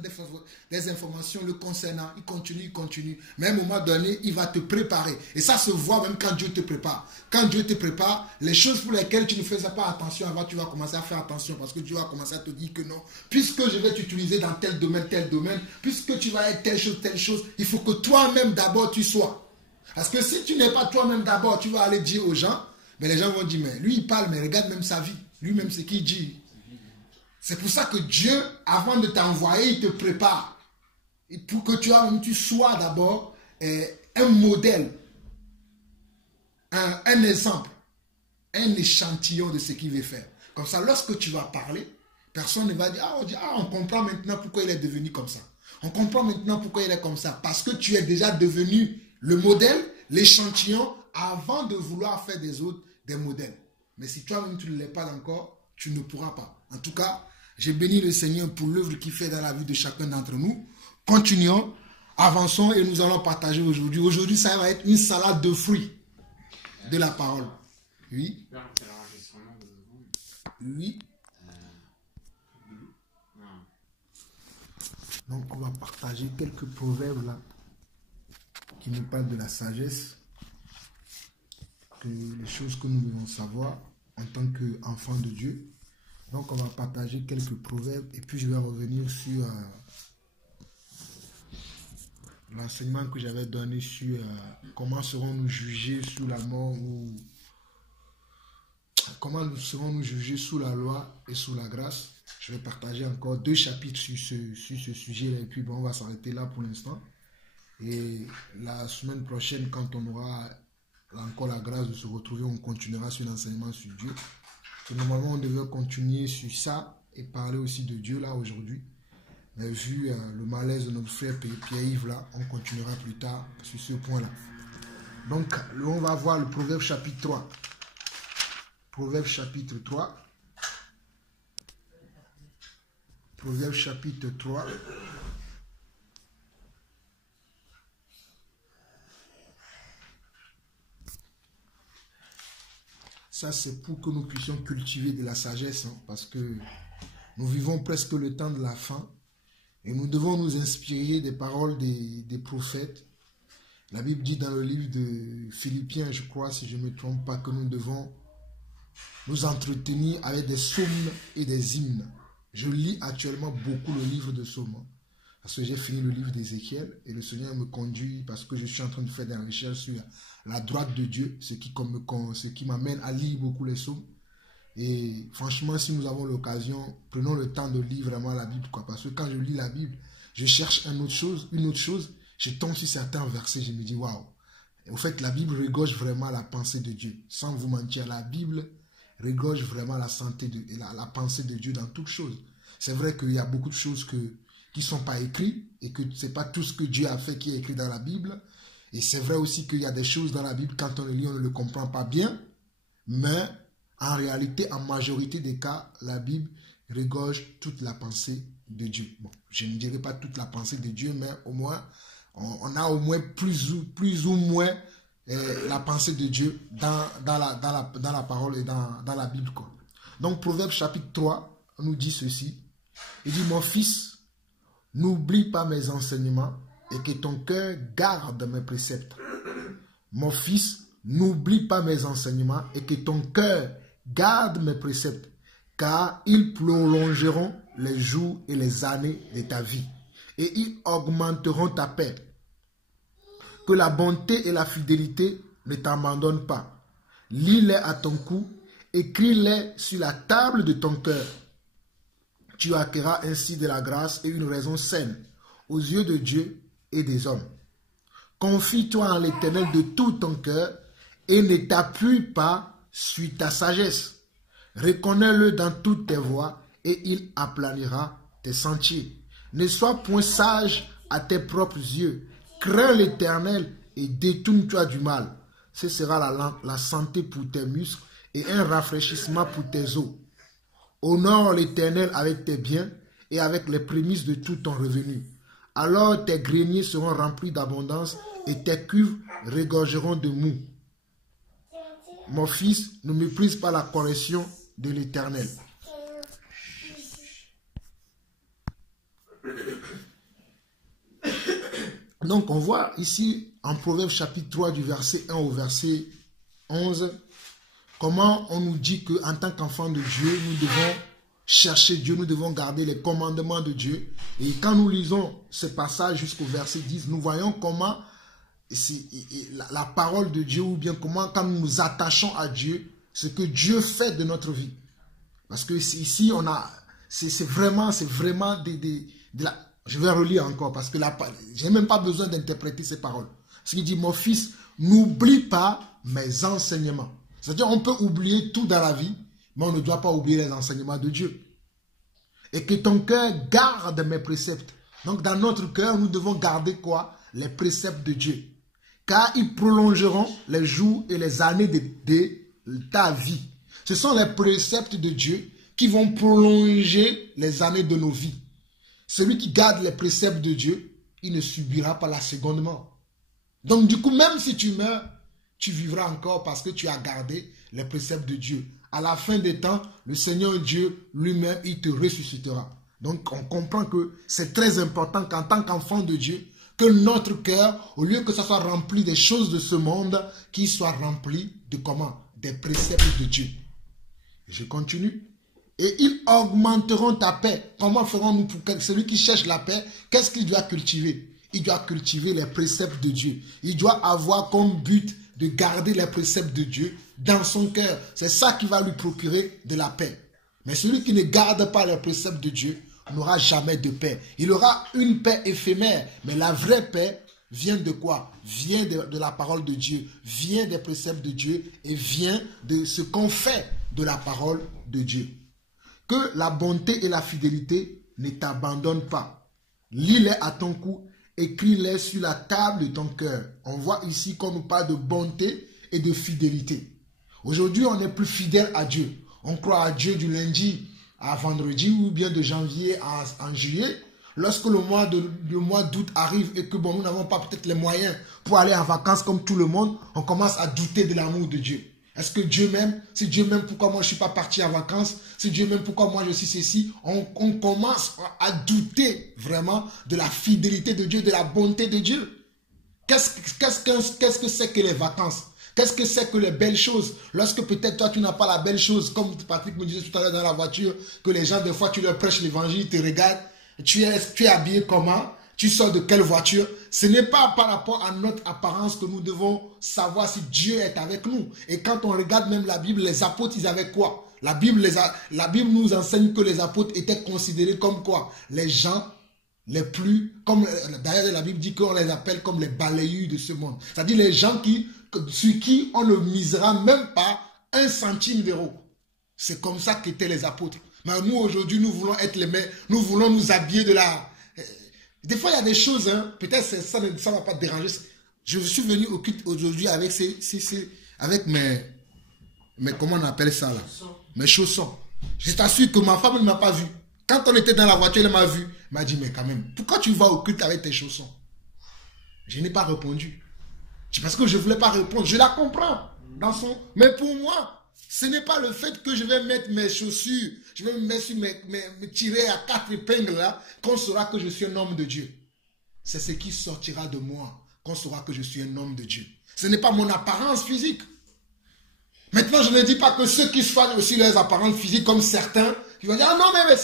des informations le concernant. Il continue. Mais à un moment donné, il va te préparer. Et ça se voit même quand Dieu te prépare. Quand Dieu te prépare, les choses pour lesquelles tu ne faisais pas attention avant, tu vas commencer à faire attention parce que Dieu va commencer à te dire que non. Puisque je vais t'utiliser dans tel domaine, puisque tu vas être telle chose, il faut que toi-même d'abord tu sois. Parce que si tu n'es pas toi-même d'abord, tu vas aller dire aux gens, mais les gens vont dire, mais lui il parle, mais regarde même sa vie. Lui-même ce qu'il dit. C'est pour ça que Dieu, avant de t'envoyer, il te prépare. Et pour que tu sois d'abord un modèle, un exemple, un échantillon de ce qu'il veut faire. Comme ça, lorsque tu vas parler, personne ne va dire, on comprend maintenant pourquoi il est devenu comme ça. On comprend maintenant pourquoi il est comme ça. Parce que tu es déjà devenu le modèle, l'échantillon, avant de vouloir faire des autres des modèles. Mais si toi-même tu ne l'es pas encore, tu ne pourras pas. En tout cas, j'ai béni le Seigneur pour l'œuvre qu'il fait dans la vie de chacun d'entre nous. Continuons, avançons et nous allons partager aujourd'hui. Aujourd'hui, ça va être une salade de fruits de la parole. Oui. Oui. Donc, on va partager quelques proverbes là qui nous parlent de la sagesse, les choses que nous devons savoir en tant qu'enfants de Dieu. Donc, on va partager quelques proverbes et puis je vais revenir sur l'enseignement que j'avais donné sur comment serons-nous jugés sous la mort ou comment serons-nous jugés sous la loi et sous la grâce. Je vais partager encore 2 chapitres sur ce sujet-là et puis bon, on va s'arrêter là pour l'instant. Et la semaine prochaine, quand on aura encore la grâce de se retrouver, on continuera sur l'enseignement sur Dieu. Et normalement, on devait continuer sur ça et parler aussi de Dieu là aujourd'hui. Mais vu le malaise de notre frère Pierre-Yves là, on continuera plus tard sur ce point-là. Donc, on va voir le Proverbe chapitre 3. Proverbe chapitre 3. Proverbe chapitre 3. Ça, c'est pour que nous puissions cultiver de la sagesse, hein, parce que nous vivons presque le temps de la fin et nous devons nous inspirer des paroles des prophètes. La Bible dit dans le livre de Philippiens, je crois, si je ne me trompe pas, que nous devons nous entretenir avec des psaumes et des hymnes. Je lis actuellement beaucoup le livre de psaumes, hein, parce que j'ai fini le livre d'Ézéchiel et le Seigneur me conduit parce que je suis en train de faire des recherches sur la droite de Dieu, ce qui m'amène à lire beaucoup les psaumes. Et franchement, si nous avons l'occasion, prenons le temps de lire vraiment la Bible, quoi. Parce que quand je lis la Bible, je cherche une autre chose, je tombe sur certains versets, je me dis waouh. En fait, la Bible regorge vraiment la pensée de Dieu. Sans vous mentir, la Bible regorge vraiment la pensée de Dieu dans toutes choses. C'est vrai qu'il y a beaucoup de choses qui ne sont pas écrites et que ce n'est pas tout ce que Dieu a fait qui est écrit dans la Bible. Et c'est vrai aussi qu'il y a des choses dans la Bible, quand on le lit, on ne le comprend pas bien. Mais en réalité, en majorité des cas, la Bible regorge toute la pensée de Dieu. Bon, je ne dirais pas toute la pensée de Dieu, mais au moins, on a au moins plus ou moins la pensée de Dieu dans la parole et dans la Bible, quoi. Donc, Proverbe chapitre 3 nous dit ceci. Il dit, mon fils, n'oublie pas mes enseignements et que ton cœur garde mes préceptes. Mon fils, n'oublie pas mes enseignements et que ton cœur garde mes préceptes, car ils prolongeront les jours et les années de ta vie, et ils augmenteront ta paix. Que la bonté et la fidélité ne t'abandonnent pas. Lis-les à ton cou, écris-les sur la table de ton cœur. Tu acquerras ainsi de la grâce et une raison saine aux yeux de Dieu et des hommes. Confie-toi en l'Éternel de tout ton cœur et ne t'appuie pas sur ta sagesse. Reconnais-le dans toutes tes voies et il aplanira tes sentiers. Ne sois point sage à tes propres yeux. Crains l'Éternel et détourne-toi du mal. Ce sera la santé pour tes muscles et un rafraîchissement pour tes os. Honore l'Éternel avec tes biens et avec les prémices de tout ton revenu. Alors tes greniers seront remplis d'abondance et tes cuves regorgeront de mou. Mon fils, ne méprise pas la correction de l'Éternel. Donc on voit ici en Proverbe chapitre 3 du verset 1 au verset 11, comment on nous dit qu'en tant qu'enfant de Dieu, nous devons chercher Dieu, nous devons garder les commandements de Dieu. Et quand nous lisons ce passage jusqu'au verset 10, nous voyons comment la parole de Dieu, ou bien comment quand nous nous attachons à Dieu, ce que Dieu fait de notre vie. Parce que ici, on a, c'est vraiment de la... Je vais relire encore parce que je n'ai même pas besoin d'interpréter ces paroles. Parce qu'il dit, mon fils, n'oublie pas mes enseignements. C'est-à-dire, on peut oublier tout dans la vie, mais on ne doit pas oublier les enseignements de Dieu. Et que ton cœur garde mes préceptes. Donc, dans notre cœur, nous devons garder quoi? Les préceptes de Dieu. Car ils prolongeront les jours et les années de ta vie. Ce sont les préceptes de Dieu qui vont prolonger les années de nos vies. Celui qui garde les préceptes de Dieu, il ne subira pas la seconde mort. Donc du coup, même si tu meurs, tu vivras encore parce que tu as gardé les préceptes de Dieu. À la fin des temps, le Seigneur Dieu lui-même, il te ressuscitera. Donc on comprend que c'est très important qu'en tant qu'enfant de Dieu, que notre cœur, au lieu que ça soit rempli des choses de ce monde, qu'il soit rempli de comment? Des préceptes de Dieu. Je continue. Et ils augmenteront ta paix. Comment ferons-nous pour celui qui cherche la paix? Qu'est-ce qu'il doit cultiver? Il doit cultiver les préceptes de Dieu. Il doit avoir comme but de garder les préceptes de Dieu dans son cœur. C'est ça qui va lui procurer de la paix. Mais celui qui ne garde pas les préceptes de Dieu n'aura jamais de paix. Il aura une paix éphémère. Mais la vraie paix vient de quoi? Vient de la parole de Dieu, vient des préceptes de Dieu et vient de ce qu'on fait de la parole de Dieu. Que la bonté et la fidélité ne t'abandonnent pas. Lis-les à ton cou, écris-les sur la table de ton cœur. On voit ici qu'on nous parle de bonté et de fidélité. Aujourd'hui, on est plus fidèle à Dieu. On croit à Dieu du lundi à vendredi ou bien de janvier en juillet. Lorsque le mois d'août arrive et que bon, nous n'avons pas peut-être les moyens pour aller en vacances comme tout le monde, on commence à douter de l'amour de Dieu. Est-ce que Dieu m'aime? Si Dieu m'aime, pourquoi moi je ne suis pas parti en vacances? Si Dieu m'aime, pourquoi moi je suis ceci? On commence à douter vraiment de la fidélité de Dieu, de la bonté de Dieu. Qu'est-ce que c'est que les vacances? Qu'est-ce que c'est que les belles choses? Lorsque peut-être toi tu n'as pas la belle chose, comme Patrick me disait tout à l'heure dans la voiture, que les gens des fois tu leur prêches l'évangile, ils te regardent, tu es habillé comment? Tu sors de quelle voiture? Ce n'est pas par rapport à notre apparence que nous devons savoir si Dieu est avec nous. Et quand on regarde même la Bible, les apôtres, ils avaient quoi? La Bible nous enseigne que les apôtres étaient considérés comme quoi? Les gens les plus... D'ailleurs, la Bible dit qu'on les appelle comme les balayus de ce monde. C'est-à-dire les gens sur qui on ne misera même pas 1 centime d'euro. C'est comme ça qu'étaient les apôtres. Mais nous, aujourd'hui, nous voulons être les meilleurs. Nous voulons nous habiller de la... Des fois, il y a des choses, hein, peut-être ça ne va pas te déranger. Je suis venu au culte aujourd'hui avec mes comment on appelle ça là? Mes chaussons. Je t'assure que ma femme ne m'a pas vu. Quand on était dans la voiture, elle m'a vu. Elle m'a dit, mais quand même, pourquoi tu vas au culte avec tes chaussons? Je n'ai pas répondu. C'est parce que je ne voulais pas répondre. Je la comprends. Mais pour moi, ce n'est pas le fait que je vais mettre mes chaussures, je vais me tirer à 4 épingles là, qu'on saura que je suis un homme de Dieu. C'est ce qui sortira de moi, qu'on saura que je suis un homme de Dieu. Ce n'est pas mon apparence physique. Maintenant, je ne dis pas que ceux qui soignent aussi leurs apparences physiques, comme certains, qui vont dire, ah non, mais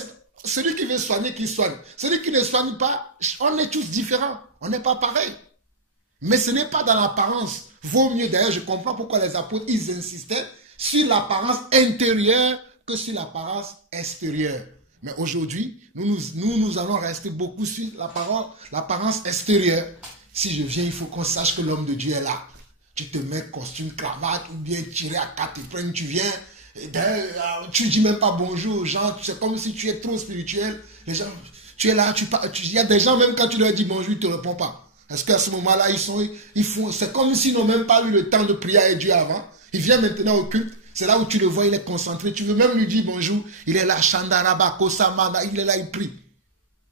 celui qui veut soigner, qui soigne. Celui qui ne soigne pas, on est tous différents. On n'est pas pareil. Mais ce n'est pas dans l'apparence. Vaut mieux, d'ailleurs, je comprends pourquoi les apôtres, ils insistaient sur l'apparence intérieure que sur l'apparence extérieure. Mais aujourd'hui, nous allons rester beaucoup sur l'apparence extérieure. Si je viens, il faut qu'on sache que l'homme de Dieu est là. Tu te mets costume, cravate ou bien tiré à 4 épingles, tu viens, Tu dis même pas bonjour aux gens, c'est comme si tu es trop spirituel. Les gens, tu es là, il y a des gens, même quand tu leur dis bonjour, ils ne te répondent pas. Parce qu'à ce moment-là, c'est comme s'ils n'ont même pas eu le temps de prier avec Dieu avant. Il vient maintenant au culte. C'est là où tu le vois, il est concentré. Tu veux même lui dire bonjour. Il est là, Shandaraba, Kosamada, il est là, il prie.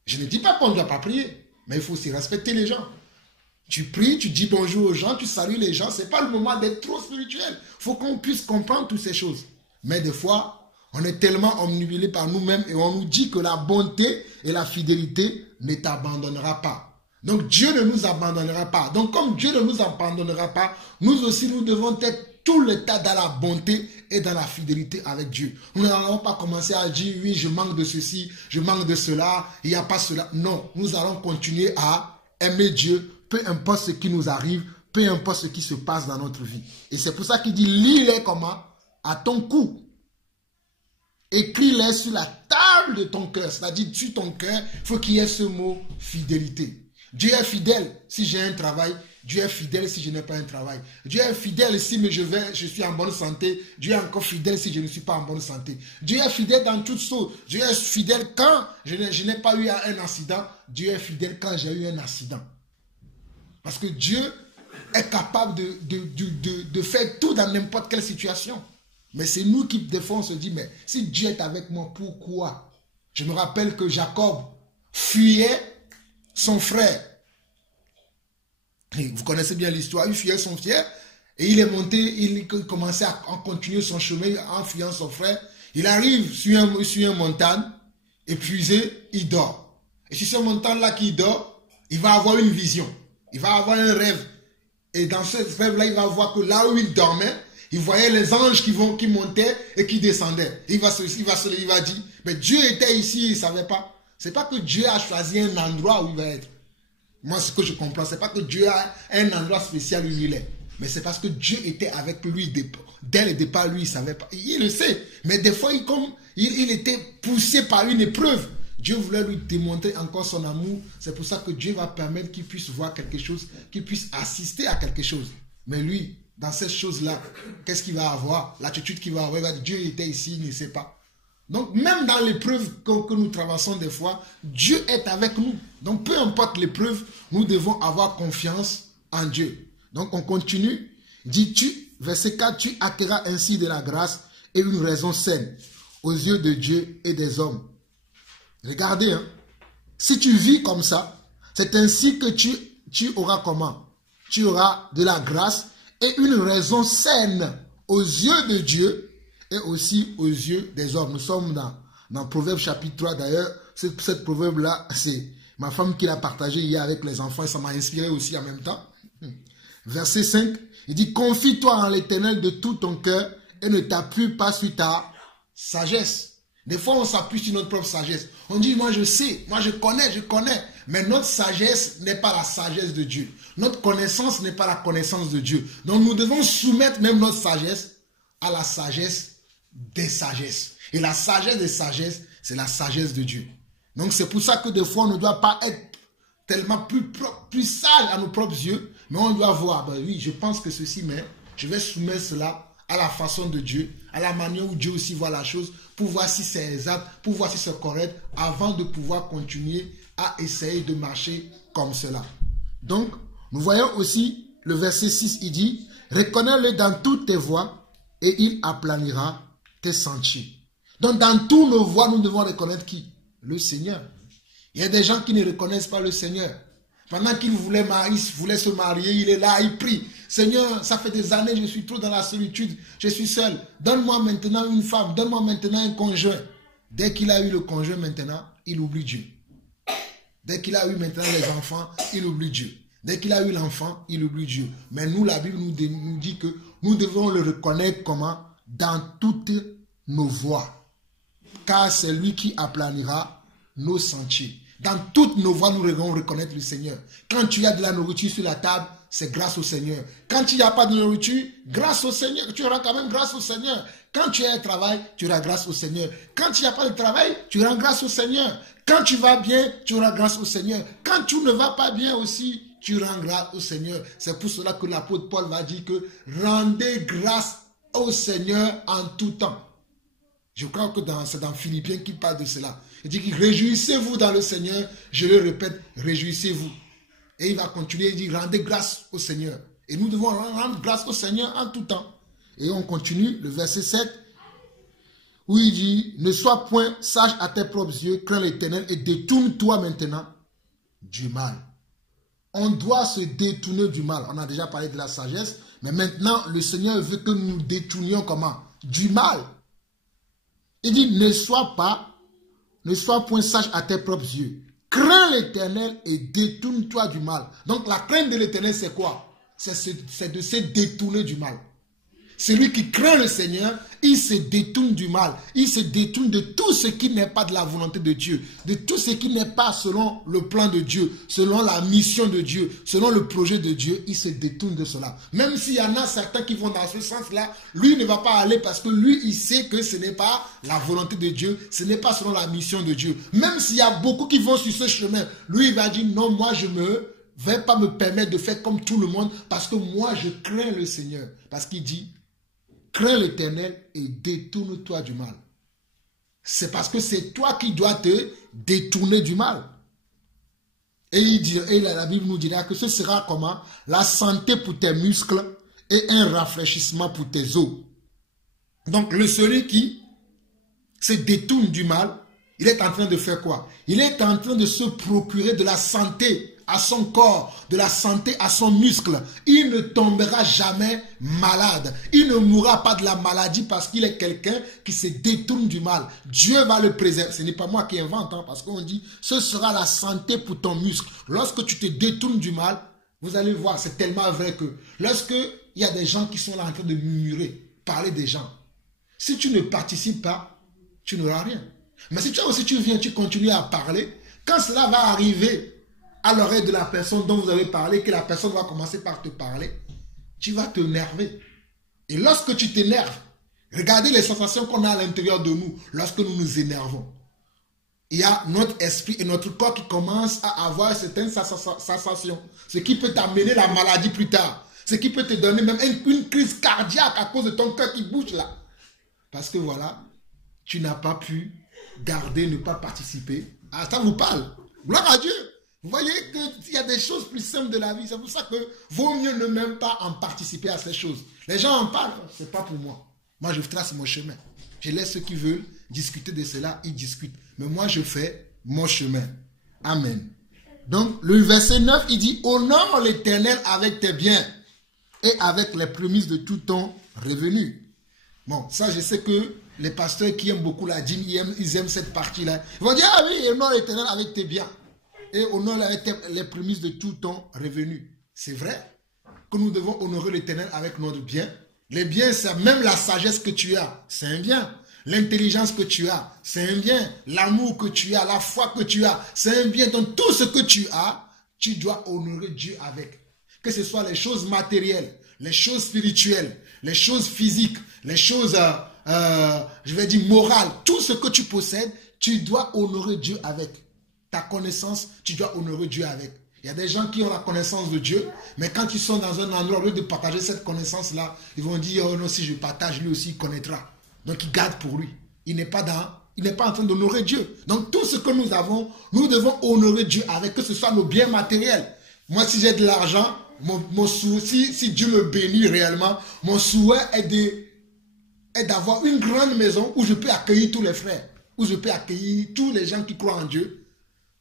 Je ne dis pas qu'on ne doit pas prier, mais il faut aussi respecter les gens. Tu pries, tu dis bonjour aux gens, tu salues les gens. Ce n'est pas le moment d'être trop spirituel. Il faut qu'on puisse comprendre toutes ces choses. Mais des fois, on est tellement omnibulé par nous-mêmes et on nous dit que la bonté et la fidélité ne t'abandonnera pas. Donc Dieu ne nous abandonnera pas. Donc comme Dieu ne nous abandonnera pas, nous aussi nous devons être tout le temps dans la bonté et dans la fidélité avec Dieu. Nous n'allons pas commencer à dire oui, je manque de ceci, je manque de cela, il n'y a pas cela. Non, nous allons continuer à aimer Dieu, peu importe ce qui nous arrive, peu importe ce qui se passe dans notre vie. Et c'est pour ça qu'il dit, lis-les comment? À ton cou. Écris-les sur la table de ton cœur. C'est-à-dire, sur ton cœur, il faut qu'il y ait ce mot fidélité. Dieu est fidèle si j'ai un travail. Dieu est fidèle si je n'ai pas un travail. Dieu est fidèle si je suis en bonne santé. Dieu est encore fidèle si je ne suis pas en bonne santé. Dieu est fidèle dans toutes choses. Dieu est fidèle quand je n'ai pas eu un accident. Dieu est fidèle quand j'ai eu un accident. Parce que Dieu est capable de faire tout dans n'importe quelle situation. Mais c'est nous qui, des fois, on se dit, mais si Dieu est avec moi, pourquoi? Je me rappelle que Jacob fuyait son frère. Et vous connaissez bien l'histoire, il fuyait son frère et il est monté, il commençait à continuer son chemin en fuyant son frère. Il arrive sur une montagne, épuisé, il dort. Et sur cette montagne-là qu'il dort, il va avoir une vision. Il va avoir un rêve. Et dans ce rêve-là, il va voir que là où il dormait, il voyait les anges qui montaient et qui descendaient. Il va dire, mais Dieu était ici, il ne savait pas. Ce n'est pas que Dieu a choisi un endroit où il va être. Moi, ce que je comprends, ce n'est pas que Dieu a un endroit spécial où il est. Mais c'est parce que Dieu était avec lui. Dès le départ, lui, il ne savait pas. Il le sait. Mais des fois, il était poussé par une épreuve. Dieu voulait lui démontrer encore son amour. C'est pour ça que Dieu va permettre qu'il puisse voir quelque chose, qu'il puisse assister à quelque chose. Mais lui, dans cette chose-là, qu'est-ce qu'il va avoir? L'attitude qu'il va avoir, il va dire, Dieu était ici, il ne sait pas. Donc, même dans l'épreuve que nous traversons des fois, Dieu est avec nous. Donc, peu importe l'épreuve, nous devons avoir confiance en Dieu. Donc, on continue. Dis-tu, verset 4, tu acquerras ainsi de la grâce et une raison saine aux yeux de Dieu et des hommes. Regardez, hein. Si tu vis comme ça, c'est ainsi que tu auras comment? Tu auras de la grâce et une raison saine aux yeux de Dieu et aussi aux yeux des hommes. Nous sommes dans Proverbe chapitre 3. D'ailleurs, cette proverbe-là, c'est ma femme qui l'a partagé hier avec les enfants et ça m'a inspiré aussi en même temps. Verset 5, il dit, confie-toi en l'Éternel de tout ton cœur et ne t'appuie pas sur ta sagesse. Des fois, on s'appuie sur notre propre sagesse. On dit, moi je sais, moi je connais. Mais notre sagesse n'est pas la sagesse de Dieu. Notre connaissance n'est pas la connaissance de Dieu. Donc nous devons soumettre même notre sagesse à la sagesse des sagesses. Et la sagesse des sagesses, c'est la sagesse de Dieu. Donc c'est pour ça que des fois, on ne doit pas être tellement plus sage à nos propres yeux. Mais on doit voir, ben oui, je pense que ceci, mais je vais soumettre cela à la façon de Dieu, à la manière où Dieu aussi voit la chose, pour voir si c'est exact, pour voir si c'est correct, avant de pouvoir continuer à essayer de marcher comme cela. Donc, nous voyons aussi le verset 6, il dit, reconnais-le dans toutes tes voies et il aplanira tes sentiers. Donc, dans tous nos voies, nous devons reconnaître qui? Le Seigneur. Il y a des gens qui ne reconnaissent pas le Seigneur. Pendant qu'il voulait se marier, il est là, il prie. Seigneur, ça fait des années, je suis trop dans la solitude, je suis seul. Donne-moi maintenant une femme, donne-moi maintenant un conjoint. Dès qu'il a eu le conjoint maintenant, il oublie Dieu. Dès qu'il a eu maintenant les enfants, il oublie Dieu. Dès qu'il a eu l'enfant, il oublie Dieu. Mais nous, la Bible nous dit que nous devons le reconnaître comment? Dans toutes nos voies. Car c'est lui qui aplanira nos sentiers. Dans toutes nos voies, nous devons reconnaître le Seigneur. Quand tu as de la nourriture sur la table, c'est grâce au Seigneur. Quand il n'y a pas de nourriture, grâce au Seigneur. Tu auras quand même grâce au Seigneur. Quand tu as un travail, tu auras grâce au Seigneur. Quand il n'y a pas de travail, tu auras grâce au Seigneur. Quand tu vas bien, tu auras grâce au Seigneur. Quand tu ne vas pas bien aussi, tu rends grâce au Seigneur. C'est pour cela que l'apôtre Paul va dire que rendez grâce au Seigneur en tout temps. Je crois que c'est dans Philippiens qu'il parle de cela. Il dit, réjouissez-vous dans le Seigneur. Je le répète, réjouissez-vous. Et il va continuer, il dit, rendez grâce au Seigneur. Et nous devons rendre grâce au Seigneur en tout temps. Et on continue, le verset 7, où il dit, ne sois point sage à tes propres yeux, crains l'Éternel et détourne-toi maintenant du mal. On doit se détourner du mal. On a déjà parlé de la sagesse, mais maintenant, le Seigneur veut que nous détournions comment? Du mal. Il dit, ne sois point sage à tes propres yeux. Crains l'Éternel et détourne-toi du mal. Donc la crainte de l'Éternel, c'est quoi? C'est de se détourner du mal. Celui qui craint le Seigneur, il se détourne du mal. Il se détourne de tout ce qui n'est pas de la volonté de Dieu. De tout ce qui n'est pas selon le plan de Dieu, selon la mission de Dieu, selon le projet de Dieu. Il se détourne de cela. Même s'il y en a certains qui vont dans ce sens-là, lui ne va pas aller parce que lui, il sait que ce n'est pas la volonté de Dieu. Ce n'est pas selon la mission de Dieu. Même s'il y a beaucoup qui vont sur ce chemin, lui, il va dire non, moi, je ne vais pas me permettre de faire comme tout le monde parce que moi, je crains le Seigneur. Parce qu'il dit, crains l'Éternel et détourne-toi du mal. C'est parce que c'est toi qui dois te détourner du mal. Et la Bible nous dira que ce sera comment? La santé pour tes muscles et un rafraîchissement pour tes os. Donc celui qui se détourne du mal, il est en train de faire quoi? Il est en train de se procurer de la santé à son corps, de la santé à son muscle. Il ne tombera jamais malade. Il ne mourra pas de la maladie parce qu'il est quelqu'un qui se détourne du mal. Dieu va le préserver. Ce n'est pas moi qui invente, parce qu'on dit, ce sera la santé pour ton muscle. Lorsque tu te détournes du mal, vous allez voir, c'est tellement vrai que lorsque il y a des gens qui sont là en train de murmurer, parler des gens, si tu ne participes pas, tu n'auras rien. Mais si toi aussi tu viens, tu continues à parler, quand cela va arriver à l'oreille de la personne dont vous avez parlé, que la personne va commencer par te parler, tu vas t'énerver. Et lorsque tu t'énerves, regardez les sensations qu'on a à l'intérieur de nous lorsque nous nous énervons. Il y a notre esprit et notre corps qui commencent à avoir certaines sensations. Ce qui peut t'amener la maladie plus tard. Ce qui peut te donner même une crise cardiaque à cause de ton cœur qui bouge là. Parce que voilà, tu n'as pas pu garder, ne pas participer. Ah, ça vous parle. Gloire à Dieu. Vous voyez qu'il y a des choses plus simples de la vie. C'est pour ça que vaut mieux ne même pas en participer à ces choses. Les gens en parlent, ce n'est pas pour moi. Moi, je trace mon chemin. Je laisse ceux qui veulent discuter de cela, ils discutent. Mais moi, je fais mon chemin. Amen. Donc, le verset 9, il dit, honore l'Éternel avec tes biens et avec les prémices de tout ton revenu. Bon, ça, je sais que les pasteurs qui aiment beaucoup la dîme, ils aiment cette partie-là. Ils vont dire, ah oui, honore l'Éternel avec tes biens. Et honore les prémices de tout ton revenu. C'est vrai que nous devons honorer l'Éternel avec notre bien. Les biens, c'est même la sagesse que tu as, c'est un bien. L'intelligence que tu as, c'est un bien. L'amour que tu as, la foi que tu as, c'est un bien. Donc tout ce que tu as, tu dois honorer Dieu avec. Que ce soit les choses matérielles, les choses spirituelles, les choses physiques, les choses, je vais dire morales. Tout ce que tu possèdes, tu dois honorer Dieu avec. Ta connaissance, tu dois honorer Dieu avec. Il y a des gens qui ont la connaissance de Dieu, mais quand ils sont dans un endroit, au lieu de partager cette connaissance-là, ils vont dire, oh non, si je partage, lui aussi, il connaîtra. Donc, il garde pour lui. Il n'est pas en train d'honorer Dieu. Donc, tout ce que nous avons, nous devons honorer Dieu avec, que ce soit nos biens matériels. Moi, si j'ai de l'argent, mon souci, si Dieu me bénit réellement, mon souhait est d'avoir une grande maison où je peux accueillir tous les frères, où je peux accueillir tous les gens qui croient en Dieu.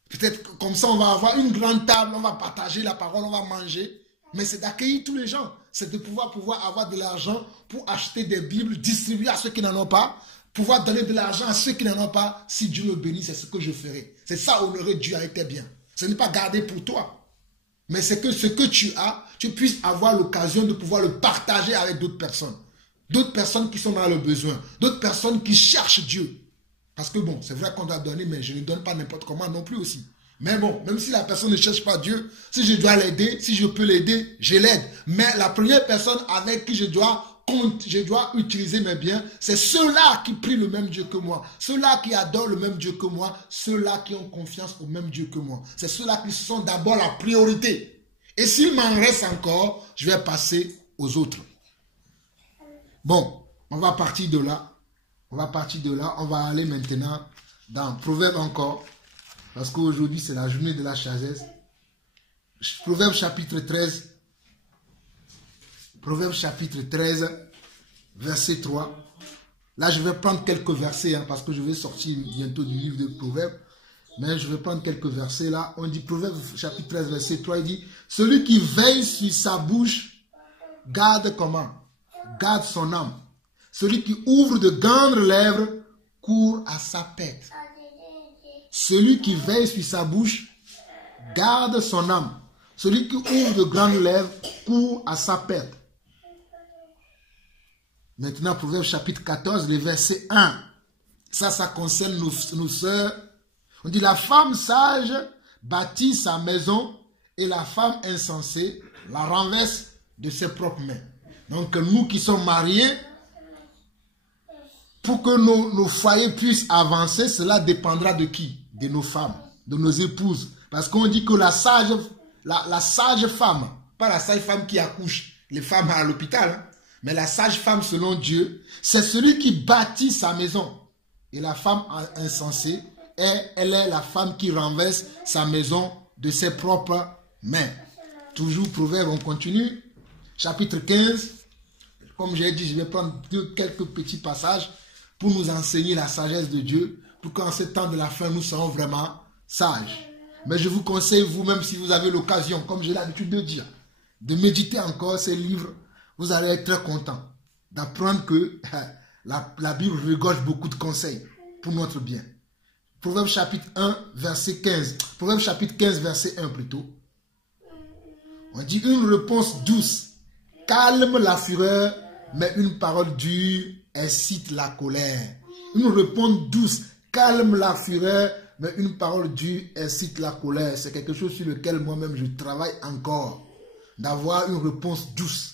Peut-être comme ça, on va avoir une grande table, on va partager la parole, on va manger. Mais c'est d'accueillir tous les gens. C'est de pouvoir avoir de l'argent pour acheter des Bibles, distribuer à ceux qui n'en ont pas, pouvoir donner de l'argent à ceux qui n'en ont pas. Si Dieu me bénit, c'est ce que je ferai. C'est ça, honorer Dieu avec tes biens. Ce n'est pas garder pour toi. Mais c'est que ce que tu as, tu puisses avoir l'occasion de pouvoir le partager avec d'autres personnes. D'autres personnes qui sont dans le besoin. D'autres personnes qui cherchent Dieu. Parce que bon, c'est vrai qu'on doit donner, mais je ne donne pas n'importe comment non plus aussi. Mais bon, même si la personne ne cherche pas Dieu, si je dois l'aider, si je peux l'aider, je l'aide. Mais la première personne avec qui je dois utiliser mes biens, c'est ceux-là qui prient le même Dieu que moi. Ceux-là qui adorent le même Dieu que moi. Ceux-là qui ont confiance au même Dieu que moi. C'est ceux-là qui sont d'abord la priorité. Et s'il m'en reste encore, je vais passer aux autres. Bon, on va partir de là. On va partir de là. On va aller maintenant dans Proverbe encore. Parce qu'aujourd'hui, c'est la journée de la sagesse. Proverbe chapitre 13. Proverbe chapitre 13, verset 3. Là, je vais prendre quelques versets, parce que je vais sortir bientôt du livre de Proverbes. Mais je vais prendre quelques versets là. On dit Proverbe chapitre 13, verset 3, il dit, celui qui veille sur sa bouche, garde comment? Garde son âme. Celui qui ouvre de grandes lèvres, court à sa perte. Celui qui veille sur sa bouche, garde son âme. Celui qui ouvre de grandes lèvres, court à sa perte. Maintenant, Proverbe chapitre 14, le verset 1. Ça concerne nos sœurs. On dit, la femme sage bâtit sa maison et la femme insensée la renverse de ses propres mains. Donc, nous qui sommes mariés, pour que nos foyers puissent avancer, cela dépendra de qui? De nos femmes, de nos épouses. Parce qu'on dit que la sage femme, pas la sage femme qui accouche, les femmes à l'hôpital, mais la sage femme selon Dieu, c'est celui qui bâtit sa maison. Et la femme insensée, elle est la femme qui renverse sa maison de ses propres mains. Toujours Proverbe, on continue. Chapitre 15. Comme j'ai dit, je vais prendre quelques petits passages pour nous enseigner la sagesse de Dieu, pour qu'en ce temps de la fin, nous serons vraiment sages. Mais je vous conseille, vous-même, si vous avez l'occasion, comme j'ai l'habitude de dire, de méditer encore ces livres. Vous allez être très content d'apprendre que la Bible regorge beaucoup de conseils pour notre bien. Proverbe chapitre 1, verset 15. Proverbe chapitre 15, verset 1 plutôt. On dit une réponse douce calme la fureur, mais une parole dure incite la colère. Une réponse douce calme la fureur, mais une parole dure incite la colère. C'est quelque chose sur lequel moi-même je travaille encore. D'avoir une réponse douce.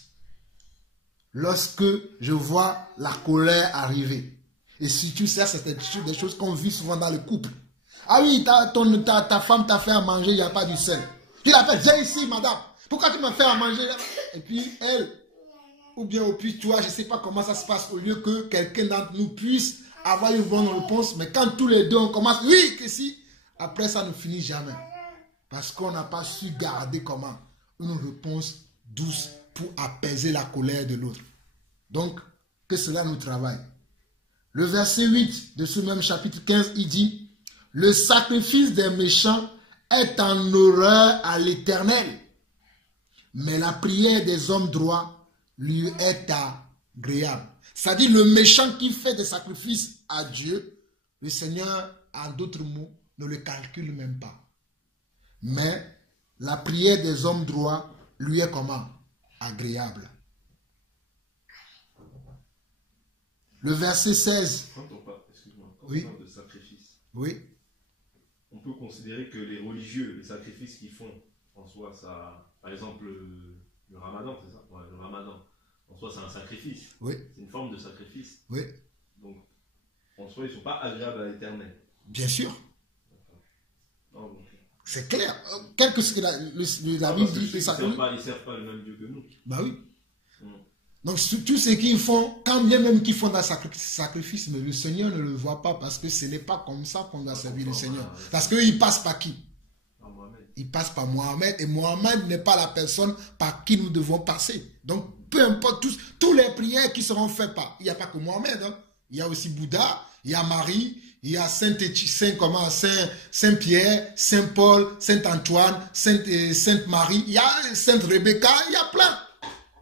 Lorsque je vois la colère arriver. Et surtout ça, c'est des choses qu'on vit souvent dans le couple. Ah oui, ta femme t'a fait à manger, il n'y a pas du sel. Tu l'appelles, viens ici madame. Pourquoi tu m'as fait à manger? Et puis elle, ou bien au plus, tu vois, je ne sais pas comment ça se passe. Au lieu que quelqu'un d'entre nous puisse avoir une bonne réponse. Mais quand tous les deux on commence, oui, que si. Après ça ne finit jamais. Parce qu'on n'a pas su garder comment une réponse douce pour apaiser la colère de l'autre. Donc, que cela nous travaille. Le verset 8 de ce même chapitre 15, il dit, « Le sacrifice des méchants est en horreur à l'Éternel, mais la prière des hommes droits lui est agréable. » C'est-à-dire, le méchant qui fait des sacrifices à Dieu, le Seigneur, en d'autres mots, ne le calcule même pas. Mais la prière des hommes droits lui est comment? Agréable. Le verset 16. Quand on parle, oui. De sacrifice, oui. On peut considérer que les religieux, les sacrifices qu'ils font, en soi, ça, par exemple, le ramadan, c'est ça? Ouais, le ramadan, en soi, c'est un sacrifice. Oui. C'est une forme de sacrifice. Oui. Donc, en soi, ils ne sont pas agréables à l'Éternel. Bien sûr. Non, c'est clair. Quel que ce que la Bible dit, ils ne servent pas le même Dieu que nous. Bah oui. Donc, tout ce qu'ils font, quand bien même qu'ils font des sacrifices, mais le Seigneur ne le voit pas parce que ce n'est pas comme ça qu'on doit servir le Seigneur. Parce qu'il passe par qui? Il passe par Mohamed et Mohamed n'est pas la personne par qui nous devons passer. Donc, peu importe, tous les prières qui seront faites par, il n'y a pas que Mohamed, hein. Il y a aussi Bouddha, il y a Marie, il y a Saint-Pierre, Saint-Paul, Saint-Antoine, Sainte-Marie, il y a Sainte Rebecca, il y a plein.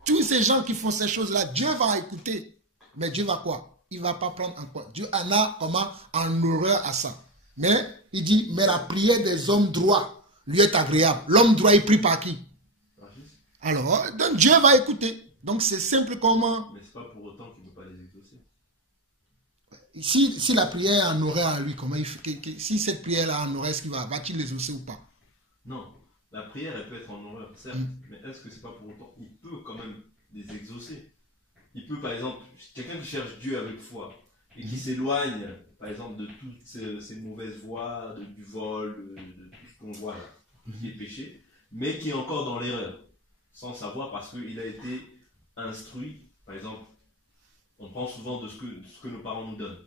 Tous ces gens qui font ces choses-là, Dieu va écouter. Mais Dieu va quoi? Il ne va pas prendre en quoi? Dieu en a comment? En horreur à ça. Mais il dit, mais la prière des hommes droits lui est agréable. L'homme droit, il prie par qui? Alors, donc Dieu va écouter. Donc c'est simple comment... Mais ce n'est pas pour autant qu'il ne peut pas les exaucer. Si la prière est en horreur à lui, comment il fait, si cette prière-là en horreur, est-ce qu'il va-t-il les exaucer ou pas? Non. La prière, elle peut être en horreur, certes, mais est-ce que c'est pas pour autant, il peut quand même les exaucer. Il peut, par exemple, quelqu'un qui cherche Dieu avec foi et qui s'éloigne, par exemple, de toutes ces mauvaises voies, du vol, de tout ce qu'on voit là, tout ce qui est péché, mais qui est encore dans l'erreur, sans savoir parce qu'il a été instruit, par exemple, On prend souvent de ce que nos parents nous donnent.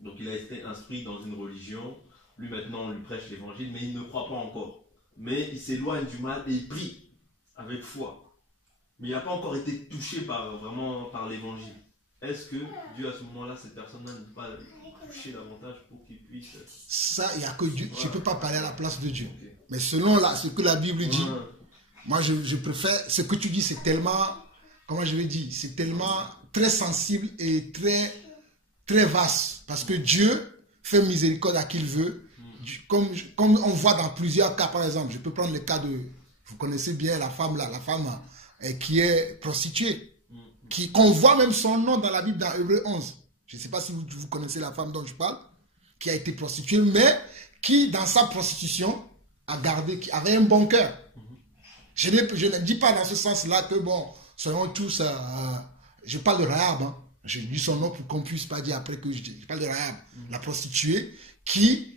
Donc il a été instruit dans une religion. Lui maintenant on lui prêche l'évangile, mais il ne croit pas encore. Mais il s'éloigne du mal et il prie avec foi. Mais il n'a pas encore été touché vraiment par l'évangile. Est-ce que Dieu à ce moment-là, cette personne-là ne peut pas toucher davantage pour qu'il puisse... Ça, il n'y a que Dieu. Je ne peux pas parler à la place de Dieu. Okay. Mais selon ce que la Bible dit, moi je préfère... Ce que tu dis, c'est tellement... Comment je vais dire? C'est tellement très sensible et très, très vaste. Parce que Dieu fait miséricorde à qui il veut. Comme on voit dans plusieurs cas, par exemple, je peux prendre le cas de... Vous connaissez bien la femme là, la femme qui est prostituée. Qu'on voit même son nom dans la Bible, dans Hébreux 11. Je ne sais pas si vous connaissez la femme dont je parle, qui a été prostituée, mais qui, dans sa prostitution, qui avait un bon cœur. Je ne dis pas dans ce sens-là que, bon, selon tous, je parle de Rahab, hein. Je dis son nom pour qu'on ne puisse pas dire après que je parle de Rahab, la prostituée, qui,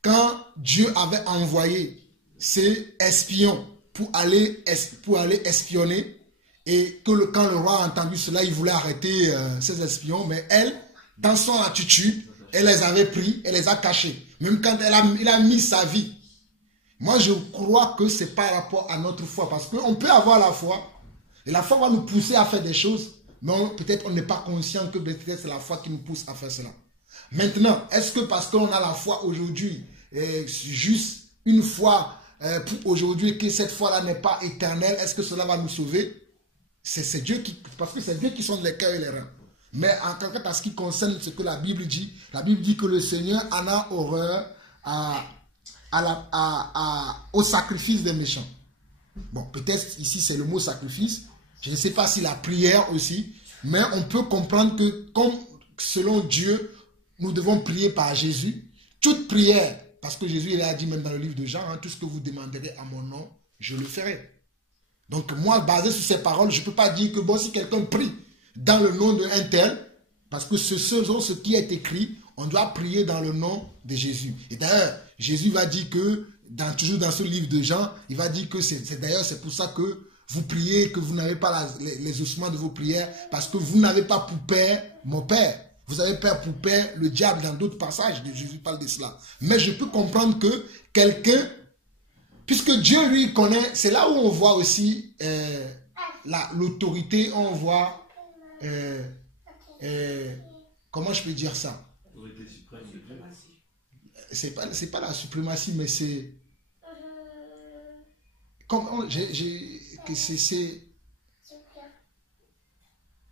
quand Dieu avait envoyé ses espions pour aller espionner, et que quand le roi a entendu cela, il voulait arrêter ses espions, mais elle, dans son attitude, elle les avait pris, elle les a cachés. Même quand il a mis sa vie. Moi, je crois que ce n'est pas rapport à notre foi, parce qu'on peut avoir la foi, et la foi va nous pousser à faire des choses, mais peut-être on n'est pas conscient que peut-être c'est la foi qui nous pousse à faire cela. Maintenant, est-ce que parce qu'on a la foi aujourd'hui, juste une foi pour aujourd'hui, que cette foi-là n'est pas éternelle, est-ce que cela va nous sauver? C'est Dieu parce que c'est Dieu qui sonde les cœurs et les reins. Mais en tant que ce qui concerne ce que la Bible dit que le Seigneur en a horreur au sacrifice des méchants. Bon, peut-être ici c'est le mot sacrifice. Je ne sais pas si la prière aussi, mais on peut comprendre que comme selon Dieu, nous devons prier par Jésus. Toute prière, parce que Jésus il a dit même dans le livre de Jean, hein, tout ce que vous demanderez à mon nom, je le ferai. Donc moi, basé sur ces paroles, je ne peux pas dire que bon, si quelqu'un prie dans le nom d'un tel, parce que ce qui est écrit, on doit prier dans le nom de Jésus. Et d'ailleurs, Jésus va dire que, toujours dans ce livre de Jean, il va dire que c'est pour ça que vous priez, que vous n'avez pas les ossements de vos prières, parce que vous n'avez pas pour père mon Père. Vous avez père pour père le diable. Dans d'autres passages, Jésus parle de cela. Mais je peux comprendre que quelqu'un, puisque Dieu lui connaît, c'est là où on voit aussi l'autorité, on voit, comment je peux dire ça? L'autorité suprême de Dieu. C'est pas la suprématie, mais c'est...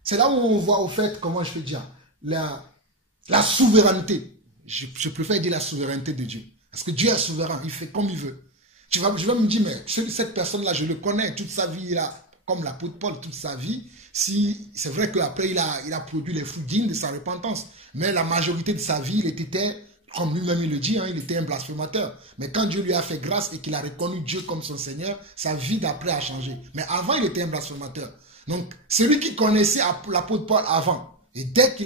C'est là où on voit au fait, comment je peux dire, la souveraineté. Je préfère dire la souveraineté de Dieu. Parce que Dieu est souverain, il fait comme il veut. Je vais me dire, mais cette personne-là, je le connais, toute sa vie, comme l'apôtre Paul, toute sa vie, c'est vrai qu'après, il a produit les fruits dignes de sa repentance. Mais la majorité de sa vie, il était, comme lui-même il le dit, hein, il était un blasphémateur. Mais quand Dieu lui a fait grâce et qu'il a reconnu Dieu comme son Seigneur, sa vie d'après a changé. Mais avant, il était un blasphémateur. Donc, celui qui connaissait l'apôtre Paul avant, et dès que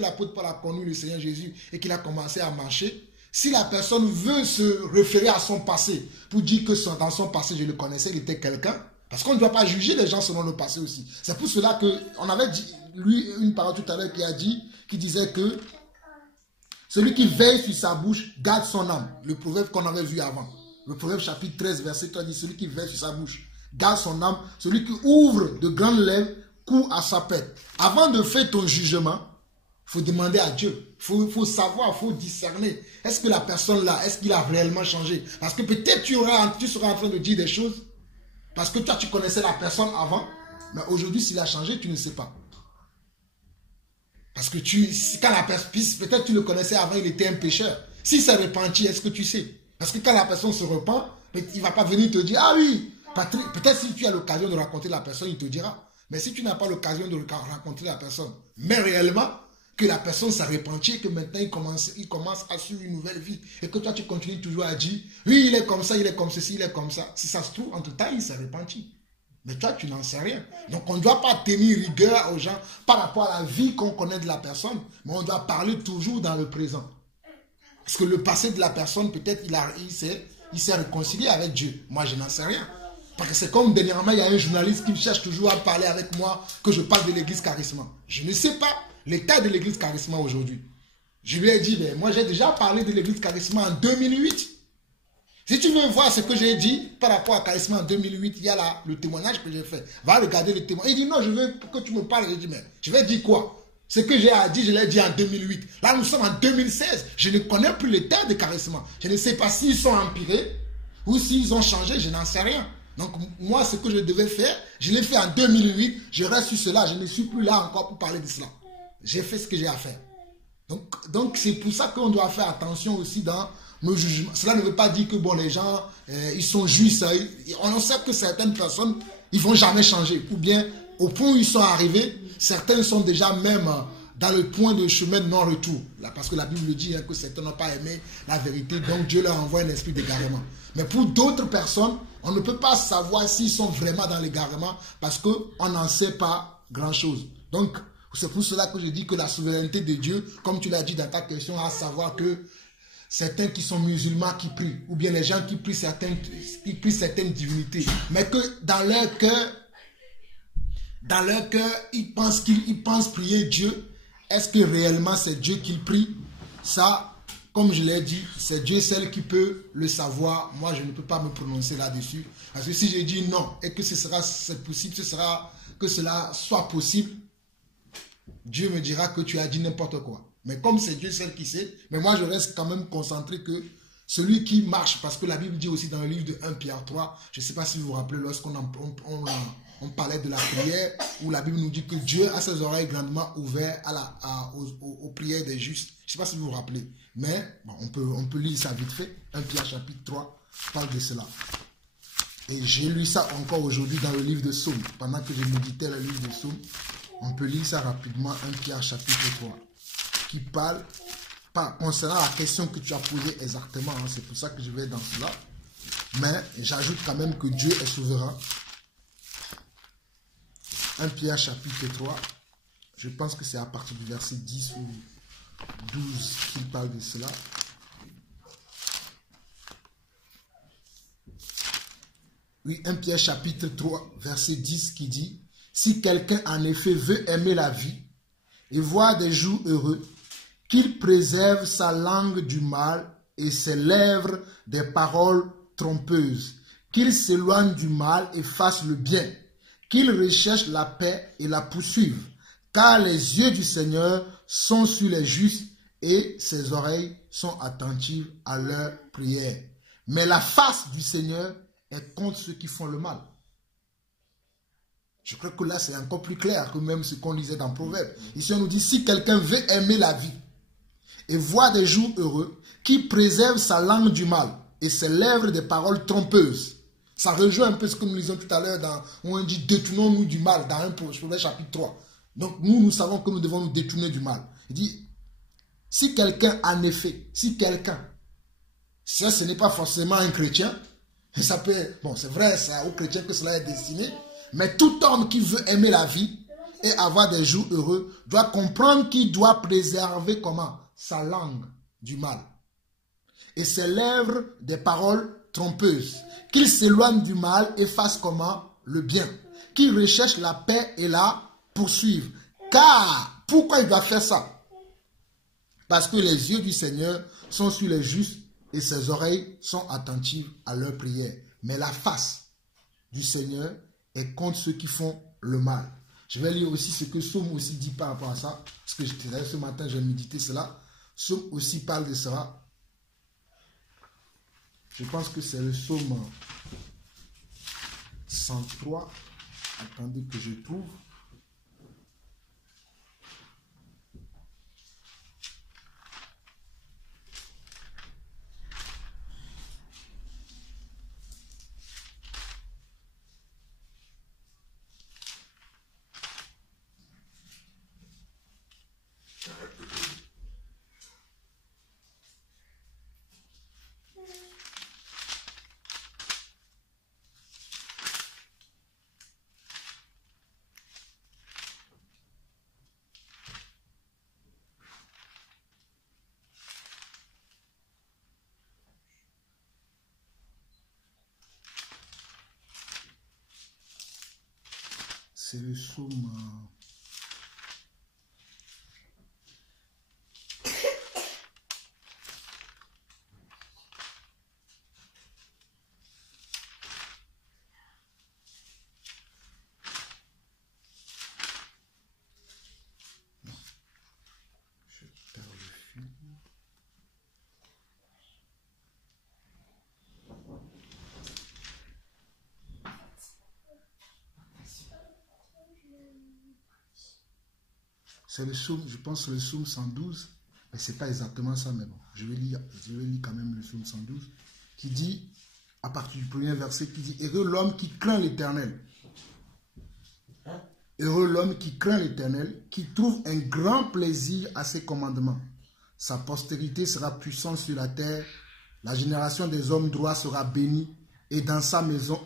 l'apôtre Paul a connu le Seigneur Jésus et qu'il a commencé à marcher, si la personne veut se référer à son passé pour dire que dans son passé, je le connaissais, il était quelqu'un, parce qu'on ne doit pas juger les gens selon le passé aussi. C'est pour cela qu'on avait dit, lui, une parole tout à l'heure qui disait que celui qui veille sur sa bouche garde son âme. Le proverbe qu'on avait vu avant. Le proverbe chapitre 13, verset 3 dit, celui qui veille sur sa bouche garde son âme. Celui qui ouvre de grandes lèvres court à sa pète. Avant de faire ton jugement, il faut demander à Dieu. Il faut savoir, il faut discerner. Est-ce que la personne là, est-ce qu'il a réellement changé? Parce que peut-être tu seras en train de dire des choses parce que toi tu connaissais la personne avant, mais aujourd'hui s'il a changé, tu ne sais pas. Parce que peut-être tu le connaissais avant, il était un pécheur. S'il s'est repenti, est-ce que tu sais? Parce que quand la personne se repent, il ne va pas venir te dire, ah oui, Patrick, peut-être si tu as l'occasion de rencontrer la personne, il te dira. Mais si tu n'as pas l'occasion de rencontrer la personne, mais réellement, que la personne s'est repentie et que maintenant il commence à suivre une nouvelle vie et que toi tu continues toujours à dire, oui, il est comme ça, il est comme ceci, il est comme ça. Si ça se trouve, entre temps, il s'est repenti. Mais toi, tu n'en sais rien. Donc, on ne doit pas tenir rigueur aux gens par rapport à la vie qu'on connaît de la personne, mais on doit parler toujours dans le présent. Parce que le passé de la personne, peut-être, il s'est réconcilié avec Dieu. Moi, je n'en sais rien. Parce que c'est comme dernièrement, il y a un journaliste qui cherche toujours à parler avec moi que je parle de l'église Charisma. Je ne sais pas l'état de l'église Charisma aujourd'hui. Je lui ai dit, mais moi j'ai déjà parlé de l'église Charisma en 2008. Si tu veux voir ce que j'ai dit par rapport à Charisma en 2008, il y a là le témoignage que j'ai fait. Va regarder le témoignage. Il dit non, je veux que tu me parles. Je dis, mais je vais dire quoi? Ce que j'ai à dire, je l'ai dit en 2008. Là, nous sommes en 2016. Je ne connais plus l'état de Charisma. Je ne sais pas s'ils sont empirés ou s'ils ont changé, je n'en sais rien. Donc, moi, ce que je devais faire, je l'ai fait en 2008. Je reste sur cela. Je ne suis plus là encore pour parler de cela. J'ai fait ce que j'ai à faire. Donc c'est pour ça qu'on doit faire attention aussi dans nos jugements. Cela ne veut pas dire que bon, les gens, ils sont justes. On sait que certaines personnes, ils ne vont jamais changer. Ou bien, au point où ils sont arrivés, certains sont déjà même dans le point de chemin de non-retour. Parce que la Bible dit que certains n'ont pas aimé la vérité, donc Dieu leur envoie un esprit d'égarement. Mais pour d'autres personnes, on ne peut pas savoir s'ils sont vraiment dans l'égarement parce qu'on n'en sait pas grand-chose. Donc, c'est pour cela que je dis que la souveraineté de Dieu, comme tu l'as dit dans ta question, à savoir que certains qui sont musulmans qui prient, ou bien les gens qui prient certaines divinités, mais que dans leur cœur, ils pensent prier Dieu. Est-ce que réellement c'est Dieu qu'ils prient? Ça, comme je l'ai dit, c'est Dieu seul qui peut le savoir. Moi, je ne peux pas me prononcer là-dessus. Parce que si je dis non et que c'est possible, que cela soit possible, Dieu me dira que tu as dit n'importe quoi. Mais comme c'est Dieu seul qui sait, mais moi je reste quand même concentré que celui qui marche, parce que la Bible dit aussi dans le livre de 1 Pierre 3, je ne sais pas si vous vous rappelez lorsqu'on on parlait de la prière, où la Bible nous dit que Dieu a ses oreilles grandement ouvertes aux prières des justes. Je ne sais pas si vous vous rappelez, mais bon, on peut lire ça vite fait. 1 Pierre chapitre 3 parle de cela. Et j'ai lu ça encore aujourd'hui dans le livre de Psaume. Pendant que je méditais le livre de Psaume, on peut lire ça rapidement, 1 Pierre chapitre 3, qui parle concernant la question que tu as posée exactement. Hein, c'est pour ça que je vais dans cela. Mais j'ajoute quand même que Dieu est souverain. 1 Pierre chapitre 3, je pense que c'est à partir du verset 10 ou 12 qu'il parle de cela. Oui, 1 Pierre chapitre 3, verset 10 qui dit: si quelqu'un en effet veut aimer la vie et voir des jours heureux, qu'il préserve sa langue du mal et ses lèvres des paroles trompeuses, qu'il s'éloigne du mal et fasse le bien, qu'il recherche la paix et la poursuive, car les yeux du Seigneur sont sur les justes et ses oreilles sont attentives à leurs prières. Mais la face du Seigneur est contre ceux qui font le mal. Je crois que là, c'est encore plus clair que même ce qu'on lisait dans Proverbe. Ici, on nous dit, si quelqu'un veut aimer la vie et voir des jours heureux, qui préserve sa langue du mal et ses lèvres des paroles trompeuses. Ça rejoint un peu ce que nous lisons tout à l'heure où on dit, détournons-nous du mal, dans 1 Proverbe chapitre 3. Donc, nous savons que nous devons nous détourner du mal. Il dit, si quelqu'un, en effet, ça, ce n'est pas forcément un chrétien, et ça peut, bon, c'est vrai, c'est aux chrétiens que cela est destiné, mais tout homme qui veut aimer la vie et avoir des jours heureux doit comprendre qu'il doit préserver comment? Sa langue du mal et ses lèvres des paroles trompeuses, qu'il s'éloigne du mal et fasse comment? Le bien, qu'il recherche la paix et la poursuive. Car, pourquoi il doit faire ça? Parce que les yeux du Seigneur sont sur les justes et ses oreilles sont attentives à leurs prières. Mais la face du Seigneur est contre ceux qui font le mal. Je vais lire aussi ce que Psaume aussi dit par rapport à ça. Parce que ce matin, j'ai médité cela. Psaume aussi parle de cela. Je pense que c'est le Psaume 103. Attendez que je trouve. C'est le psaume... C'est le psaume, je pense le psaume 112, mais ce n'est pas exactement ça, mais bon, je vais lire quand même le psaume 112, qui dit, à partir du premier verset, qui dit, heureux l'homme qui craint l'Éternel. Heureux l'homme qui craint l'Éternel, qui trouve un grand plaisir à ses commandements. Sa postérité sera puissante sur la terre, la génération des hommes droits sera bénie, et dans sa maison,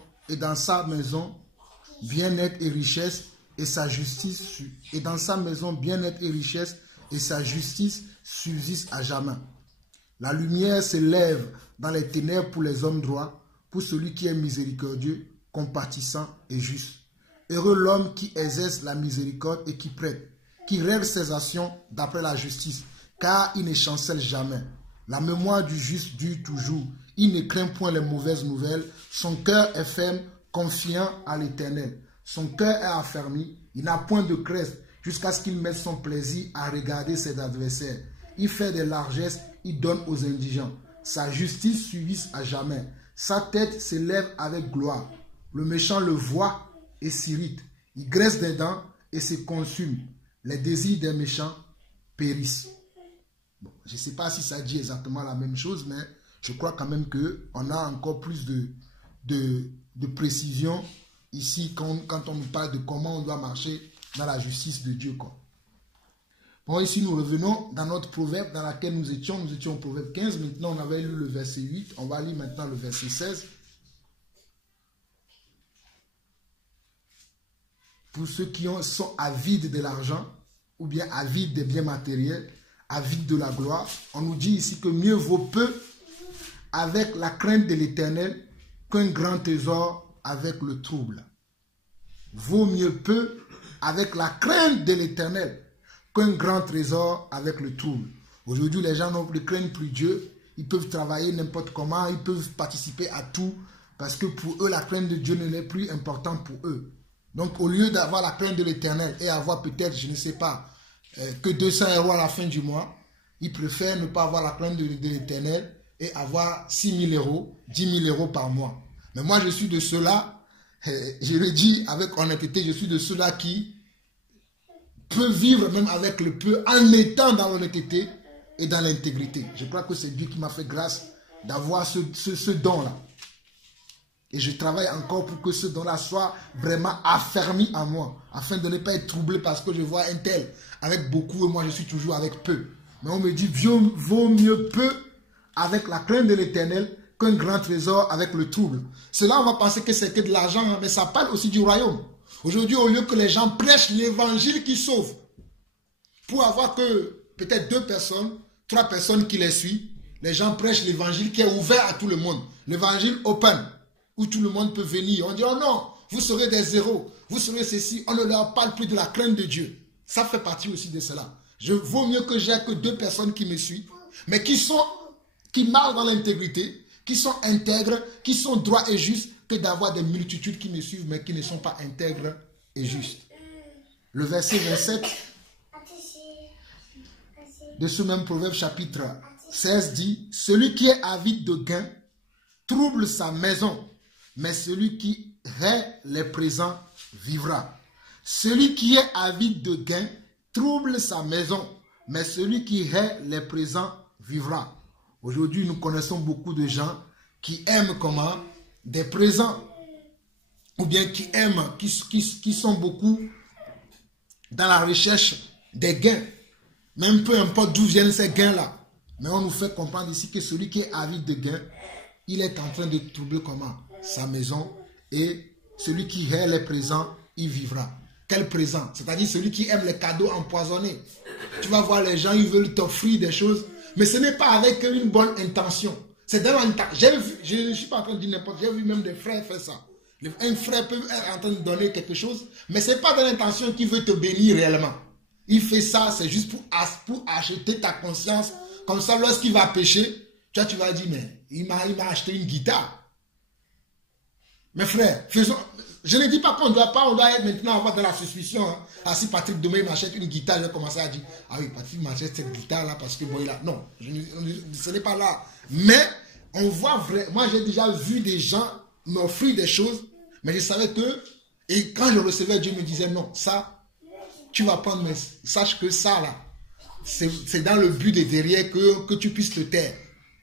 bien-être et richesse, et sa justice, et dans sa maison bien-être et richesse, et sa justice subsiste à jamais. La lumière s'élève dans les ténèbres pour les hommes droits, pour celui qui est miséricordieux, compatissant et juste. Heureux l'homme qui exerce la miséricorde et qui prête, qui règle ses actions d'après la justice, car il ne chancelle jamais. La mémoire du juste dure toujours. Il ne craint point les mauvaises nouvelles. Son cœur est ferme, confiant à l'Éternel. Son cœur est affermi, il n'a point de crainte jusqu'à ce qu'il mette son plaisir à regarder ses adversaires. Il fait des largesses, il donne aux indigents. Sa justice subsiste à jamais. Sa tête s'élève avec gloire. Le méchant le voit et s'irrite. Il graisse des dents et se consume. Les désirs des méchants périssent. Bon, je ne sais pas si ça dit exactement la même chose, mais je crois quand même qu'on a encore plus de précision ici, quand on nous parle de comment on doit marcher dans la justice de Dieu, quoi. Bon, ici, nous revenons dans notre proverbe dans lequel nous étions au proverbe 15. Maintenant, on avait lu le verset 8. On va lire maintenant le verset 16. Pour ceux qui sont avides de l'argent, ou bien avides des biens matériels, avides de la gloire, on nous dit ici que mieux vaut peu avec la crainte de l'Éternel qu'un grand trésor avec le trouble. Vaut mieux peu avec la crainte de l'Éternel qu'un grand trésor avec le trouble. Aujourd'hui, les gens ne craignent plus Dieu. Ils peuvent travailler n'importe comment, ils peuvent participer à tout, parce que pour eux, la crainte de Dieu n'est plus importante pour eux. Donc, au lieu d'avoir la crainte de l'Éternel et avoir peut-être, je ne sais pas, que 200 € à la fin du mois, ils préfèrent ne pas avoir la crainte de l'Éternel et avoir 6 000 €, 10 000 € par mois. Mais moi, je suis de ceux-là, je le dis avec honnêteté, je suis de ceux-là qui peut vivre même avec le peu en étant dans l'honnêteté et dans l'intégrité. Je crois que c'est Dieu qui m'a fait grâce d'avoir ce don-là. Et je travaille encore pour que ce don-là soit vraiment affermi en moi, afin de ne pas être troublé parce que je vois un tel avec beaucoup et moi je suis toujours avec peu. Mais on me dit, vaut mieux peu avec la crainte de l'Éternel qu'un grand trésor avec le trouble. Cela, on va penser que c'est que de l'argent, mais ça parle aussi du royaume. Aujourd'hui, au lieu que les gens prêchent l'évangile qui sauve, pour avoir que peut-être 2 personnes, 3 personnes qui les suivent, les gens prêchent l'évangile qui est ouvert à tout le monde. L'évangile open, où tout le monde peut venir. On dit, oh non, vous serez des zéros, vous serez ceci. On ne leur parle plus de la crainte de Dieu. Ça fait partie aussi de cela. Vaut mieux que j'ai que 2 personnes qui me suivent, mais qui marchent dans l'intégrité, qui sont intègres, qui sont droits et justes, que d'avoir des multitudes qui me suivent, mais qui ne sont pas intègres et justes. Le verset 27 de ce même proverbe chapitre 16 dit, celui qui est avide de gain trouble sa maison, mais celui qui hait les présents vivra. Celui qui est avide de gain trouble sa maison, mais celui qui hait les présents vivra. Aujourd'hui, nous connaissons beaucoup de gens qui aiment comment? Des présents, ou bien qui aiment, qui sont beaucoup dans la recherche des gains. Même peu importe d'où viennent ces gains-là. Mais on nous fait comprendre ici que celui qui est avide de gains, il est en train de troubler comment? Sa maison. Et celui qui hait les présents, il vivra. Quel présent? C'est-à-dire celui qui aime les cadeaux empoisonnés. Tu vas voir les gens, ils veulent t'offrir des choses, mais ce n'est pas avec une bonne intention. C'est dans l'intention. J'ai vu, je ne suis pas en train de dire n'importe quoi, j'ai vu même des frères faire ça. Un frère peut être en train de donner quelque chose, mais ce n'est pas dans l'intention qu'il veut te bénir réellement. Il fait ça, c'est juste pour acheter ta conscience. Comme ça, lorsqu'il va pécher, toi, tu vas dire, mais il m'a acheté une guitare. Mes frères, faisons... Je ne dis pas qu'on on doit être maintenant avoir de la suspicion. Hein. Ah, si Patrick demain m'achète une guitare, je vais commencer à dire, ah oui, Patrick m'achète cette guitare-là parce que bon, il a... Non, ce n'est pas là. Mais on voit vrai. Moi, j'ai déjà vu des gens m'offrir des choses, mais je savais que, et quand je recevais, Dieu me disait, non, ça, tu vas prendre, mais sache que ça, là, c'est dans le but de derrière que tu puisses te taire.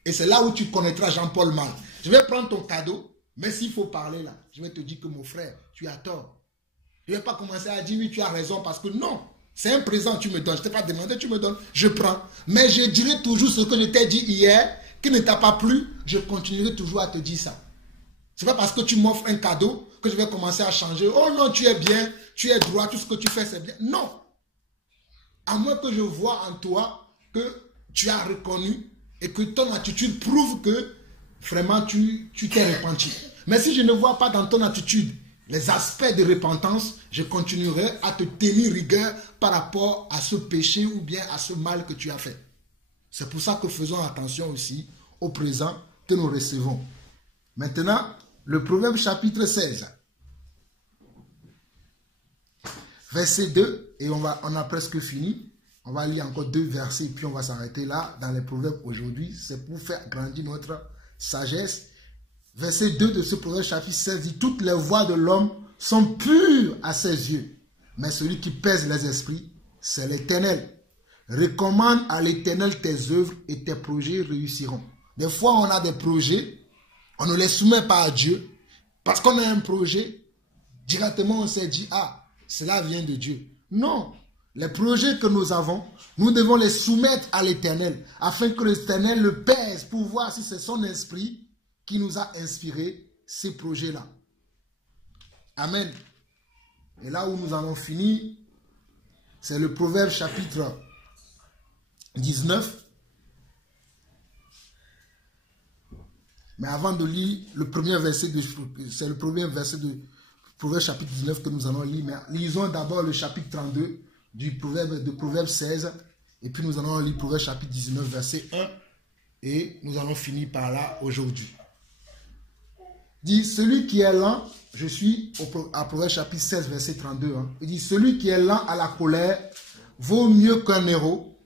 Et c'est là où tu connaîtras Jean-Paul mal. Je vais prendre ton cadeau. Mais s'il faut parler là, je vais te dire que mon frère, tu as tort. Je ne vais pas commencer à dire oui, tu as raison parce que non, c'est un présent, tu me donnes. Je ne t'ai pas demandé, tu me donnes, je prends. Mais je dirai toujours ce que je t'ai dit hier, qui ne t'a pas plu, je continuerai toujours à te dire ça. Ce n'est pas parce que tu m'offres un cadeau que je vais commencer à changer. Oh non, tu es bien, tu es droit, tout ce que tu fais c'est bien. Non. À moins que je vois en toi que tu as reconnu et que ton attitude prouve que vraiment tu t'es repenti. Mais si je ne vois pas dans ton attitude les aspects de repentance, je continuerai à te tenir rigueur par rapport à ce péché ou bien à ce mal que tu as fait. C'est pour ça que faisons attention aussi au présent que nous recevons. Maintenant, le Proverbe chapitre 16, verset 2, et on a presque fini. On va lire encore 2 versets et puis on va s'arrêter là dans les Proverbes aujourd'hui. C'est pour faire grandir notre sagesse. Verset 2 de ce Proverbe chapitre 16 dit: toutes les voies de l'homme sont pures à ses yeux, mais celui qui pèse les esprits, c'est l'Éternel. Recommande à l'Éternel tes œuvres et tes projets réussiront. Des fois, on a des projets, on ne les soumet pas à Dieu. Parce qu'on a un projet, directement on s'est dit, ah, cela vient de Dieu. Non, les projets que nous avons, nous devons les soumettre à l'Éternel, afin que l'Éternel le pèse pour voir si c'est son esprit qui nous a inspiré ces projets-là. Amen. Et là où nous allons finir, c'est le Proverbe chapitre 19. Mais avant de lire le premier verset, c'est le premier verset de Proverbe chapitre 19 que nous allons lire. Mais lisons d'abord le chapitre 32 de Proverbe 16. Et puis nous allons lire Proverbe chapitre 19 verset 1. Et nous allons finir par là aujourd'hui. Dit, celui qui est lent, je suis à Proverbe chapitre 16 verset 32. Hein. Il dit, celui qui est lent à la colère vaut mieux qu'un héros.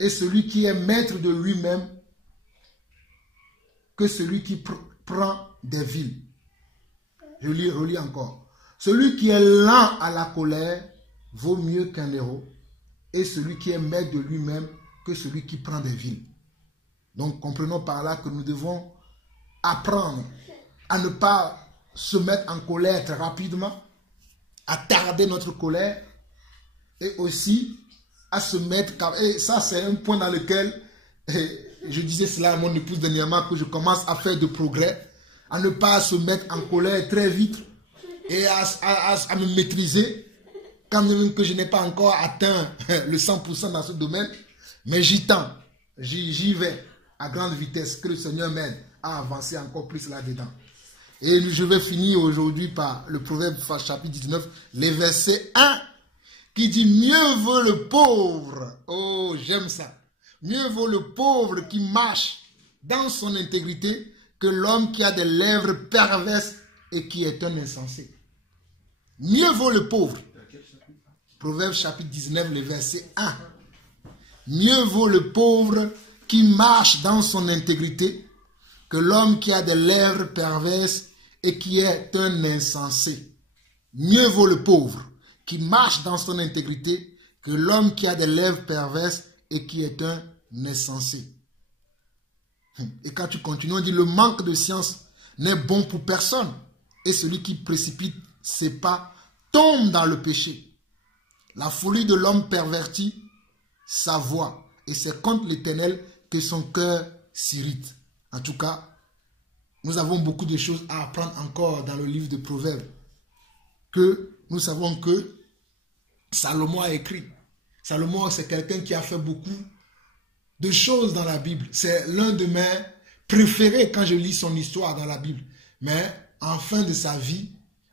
Et celui qui est maître de lui-même que celui qui prend des villes. Je relis encore. Celui qui est lent à la colère vaut mieux qu'un héros. Et celui qui est maître de lui-même que celui qui prend des villes. Donc comprenons par là que nous devons apprendre à ne pas se mettre en colère très rapidement, à tarder notre colère et aussi à se mettre... Et ça c'est un point dans lequel... je disais cela à mon épouse dernièrement, que je commence à faire de progrès, à ne pas se mettre en colère très vite et à me maîtriser, quand même que je n'ai pas encore atteint le 100% dans ce domaine, mais j'y tends, j'y vais à grande vitesse, que le Seigneur m'aide à avancer encore plus là-dedans. Et je vais finir aujourd'hui par le Proverbe chapitre 19, les versets 1, qui dit: mieux vaut le pauvre, oh j'aime ça, mieux vaut le pauvre qui marche dans son intégrité que l'homme qui a des lèvres perverses et qui est un insensé. Mieux vaut le pauvre. Proverbe chapitre 19, le verset 1. Mieux vaut le pauvre qui marche dans son intégrité que l'homme qui a des lèvres perverses et qui est un insensé. Mieux vaut le pauvre qui marche dans son intégrité que l'homme qui a des lèvres perverses et qui est un insensé. Et quand tu continues, on dit: le manque de science n'est bon pour personne, et celui qui précipite ses pas tombe dans le péché. La folie de l'homme pervertit sa voix, et c'est contre l'Éternel que son cœur s'irrite. En tout cas, nous avons beaucoup de choses à apprendre encore dans le livre de Proverbes, que nous savons que Salomon a écrit. Salomon, c'est quelqu'un qui a fait beaucoup de choses dans la Bible. C'est l'un de mes préférés quand je lis son histoire dans la Bible. Mais en fin de sa vie,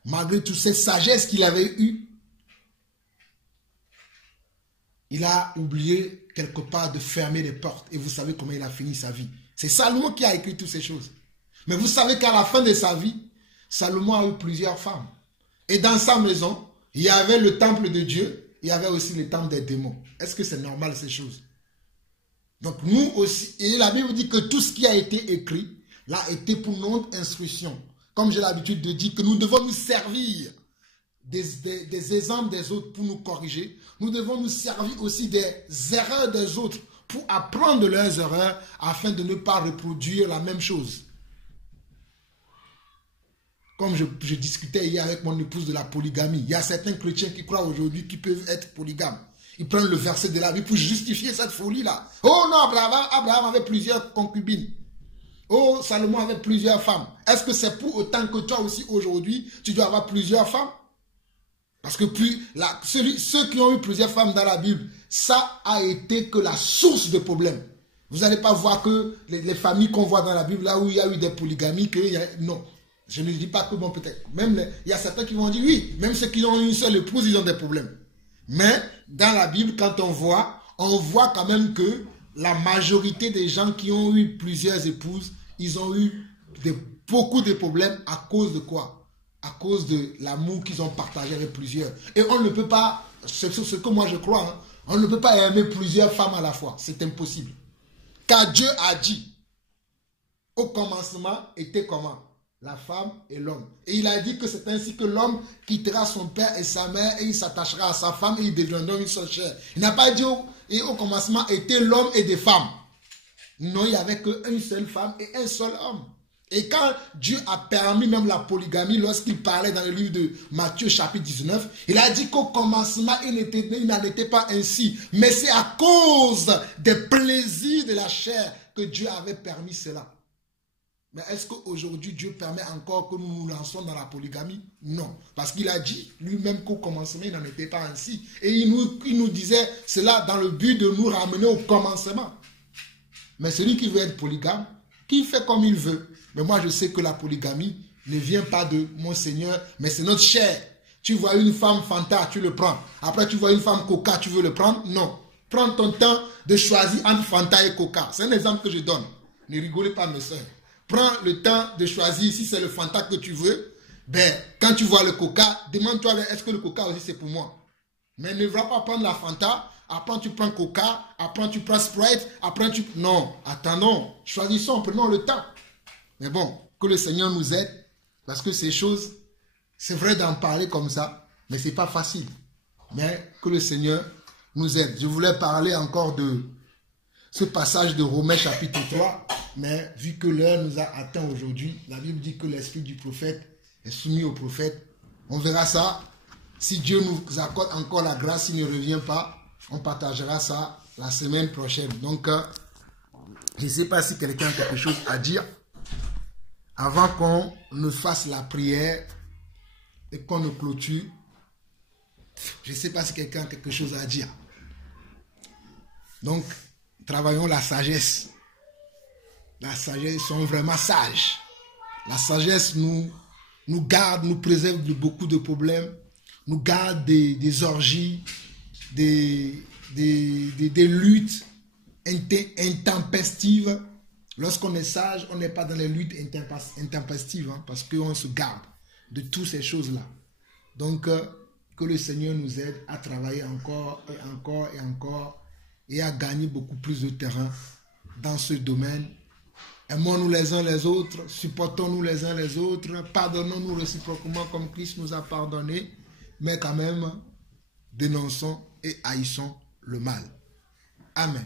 malgré toute cette sagesse qu'il avait eue, il a oublié quelque part de fermer les portes. Et vous savez comment il a fini sa vie. C'est Salomon qui a écrit toutes ces choses. Mais vous savez qu'à la fin de sa vie, Salomon a eu plusieurs femmes. Et dans sa maison, il y avait le temple de Dieu, il y avait aussi le temple des démons. Est-ce que c'est normal ces choses? Donc nous aussi, et la Bible dit que tout ce qui a été écrit, l'a été pour notre instruction. Comme j'ai l'habitude de dire que nous devons nous servir des exemples des autres pour nous corriger. Nous devons nous servir aussi des erreurs des autres pour apprendre de leurs erreurs afin de ne pas reproduire la même chose. Comme je discutais hier avec mon épouse de la polygamie, il y a certains chrétiens qui croient aujourd'hui qu'ils peuvent être polygames. Ils prennent le verset de la Bible pour justifier cette folie-là. Oh non, Abraham avait plusieurs concubines. Oh, Salomon avait plusieurs femmes. Est-ce que c'est pour autant que toi aussi aujourd'hui, tu dois avoir plusieurs femmes? Parce que ceux qui ont eu plusieurs femmes dans la Bible, ça a été que la source de problèmes. Vous n'allez pas voir que les familles qu'on voit dans la Bible, là où il y a eu des polygamies, non. Je ne dis pas que bon, peut-être. Même il y a certains qui vont dire oui, même ceux qui ont une seule épouse, ils ont des problèmes. Mais dans la Bible, quand on voit quand même que la majorité des gens qui ont eu plusieurs épouses, ils ont eu beaucoup de problèmes à cause de quoi? À cause de l'amour qu'ils ont partagé avec plusieurs. Et on ne peut pas, c'est ce que moi je crois, hein, on ne peut pas aimer plusieurs femmes à la fois. C'est impossible. Car Dieu a dit, au commencement était comment? La femme et l'homme. Et il a dit que c'est ainsi que l'homme quittera son père et sa mère et il s'attachera à sa femme et ils deviendront une seule chair. Il n'a pas dit au commencement était l'homme et des femmes. Non, il n'y avait qu'une seule femme et un seul homme. Et quand Dieu a permis même la polygamie, lorsqu'il parlait dans le livre de Matthieu chapitre 19, il a dit qu'au commencement, il n'en était pas ainsi. Mais c'est à cause des plaisirs de la chair que Dieu avait permis cela. Mais est-ce qu'aujourd'hui, Dieu permet encore que nous nous lançons dans la polygamie? Non. Parce qu'il a dit lui-même qu'au commencement, il n'en était pas ainsi. Et il nous disait cela dans le but de nous ramener au commencement. Mais celui qui veut être polygame, qui fait comme il veut. Mais moi, je sais que la polygamie ne vient pas de mon Seigneur, mais c'est notre chair. Tu vois une femme Fanta, tu le prends. Après, tu vois une femme Coca, tu veux le prendre? Non. Prends ton temps de choisir entre Fanta et Coca. C'est un exemple que je donne. Ne rigolez pas, mes soeurs. Prends le temps de choisir si c'est le Fanta que tu veux. Ben, quand tu vois le Coca, demande-toi, est-ce que le Coca aussi c'est pour moi? Mais ne va pas prendre la Fanta, après tu prends Coca, après tu prends Sprite, après tu... Non, attendons, choisissons, prenons le temps. Mais bon, que le Seigneur nous aide, parce que ces choses, c'est vrai d'en parler comme ça, mais c'est pas facile. Mais que le Seigneur nous aide. Je voulais parler encore de ce passage de Romains chapitre 3, mais vu que l'heure nous a atteint aujourd'hui, la Bible dit que l'esprit du prophète est soumis au prophète. On verra ça. Si Dieu nous accorde encore la grâce, s'il ne revient pas, on partagera ça la semaine prochaine. Donc, je ne sais pas si quelqu'un a quelque chose à dire avant qu'on ne fasse la prière et qu'on ne clôture. Je ne sais pas si quelqu'un a quelque chose à dire. Donc, travaillons la sagesse. La sagesse, sont vraiment sages. La sagesse nous garde, nous préserve de beaucoup de problèmes, nous garde des orgies, des luttes intempestives. Lorsqu'on est sage, on n'est pas dans les luttes intempestives, hein, parce qu'on se garde de toutes ces choses-là. Donc, que le Seigneur nous aide à travailler encore et encore et encore et à gagner beaucoup plus de terrain dans ce domaine. Aimons-nous les uns les autres, supportons-nous les uns les autres, pardonnons-nous réciproquement comme Christ nous a pardonné, mais quand même, dénonçons et haïssons le mal. Amen.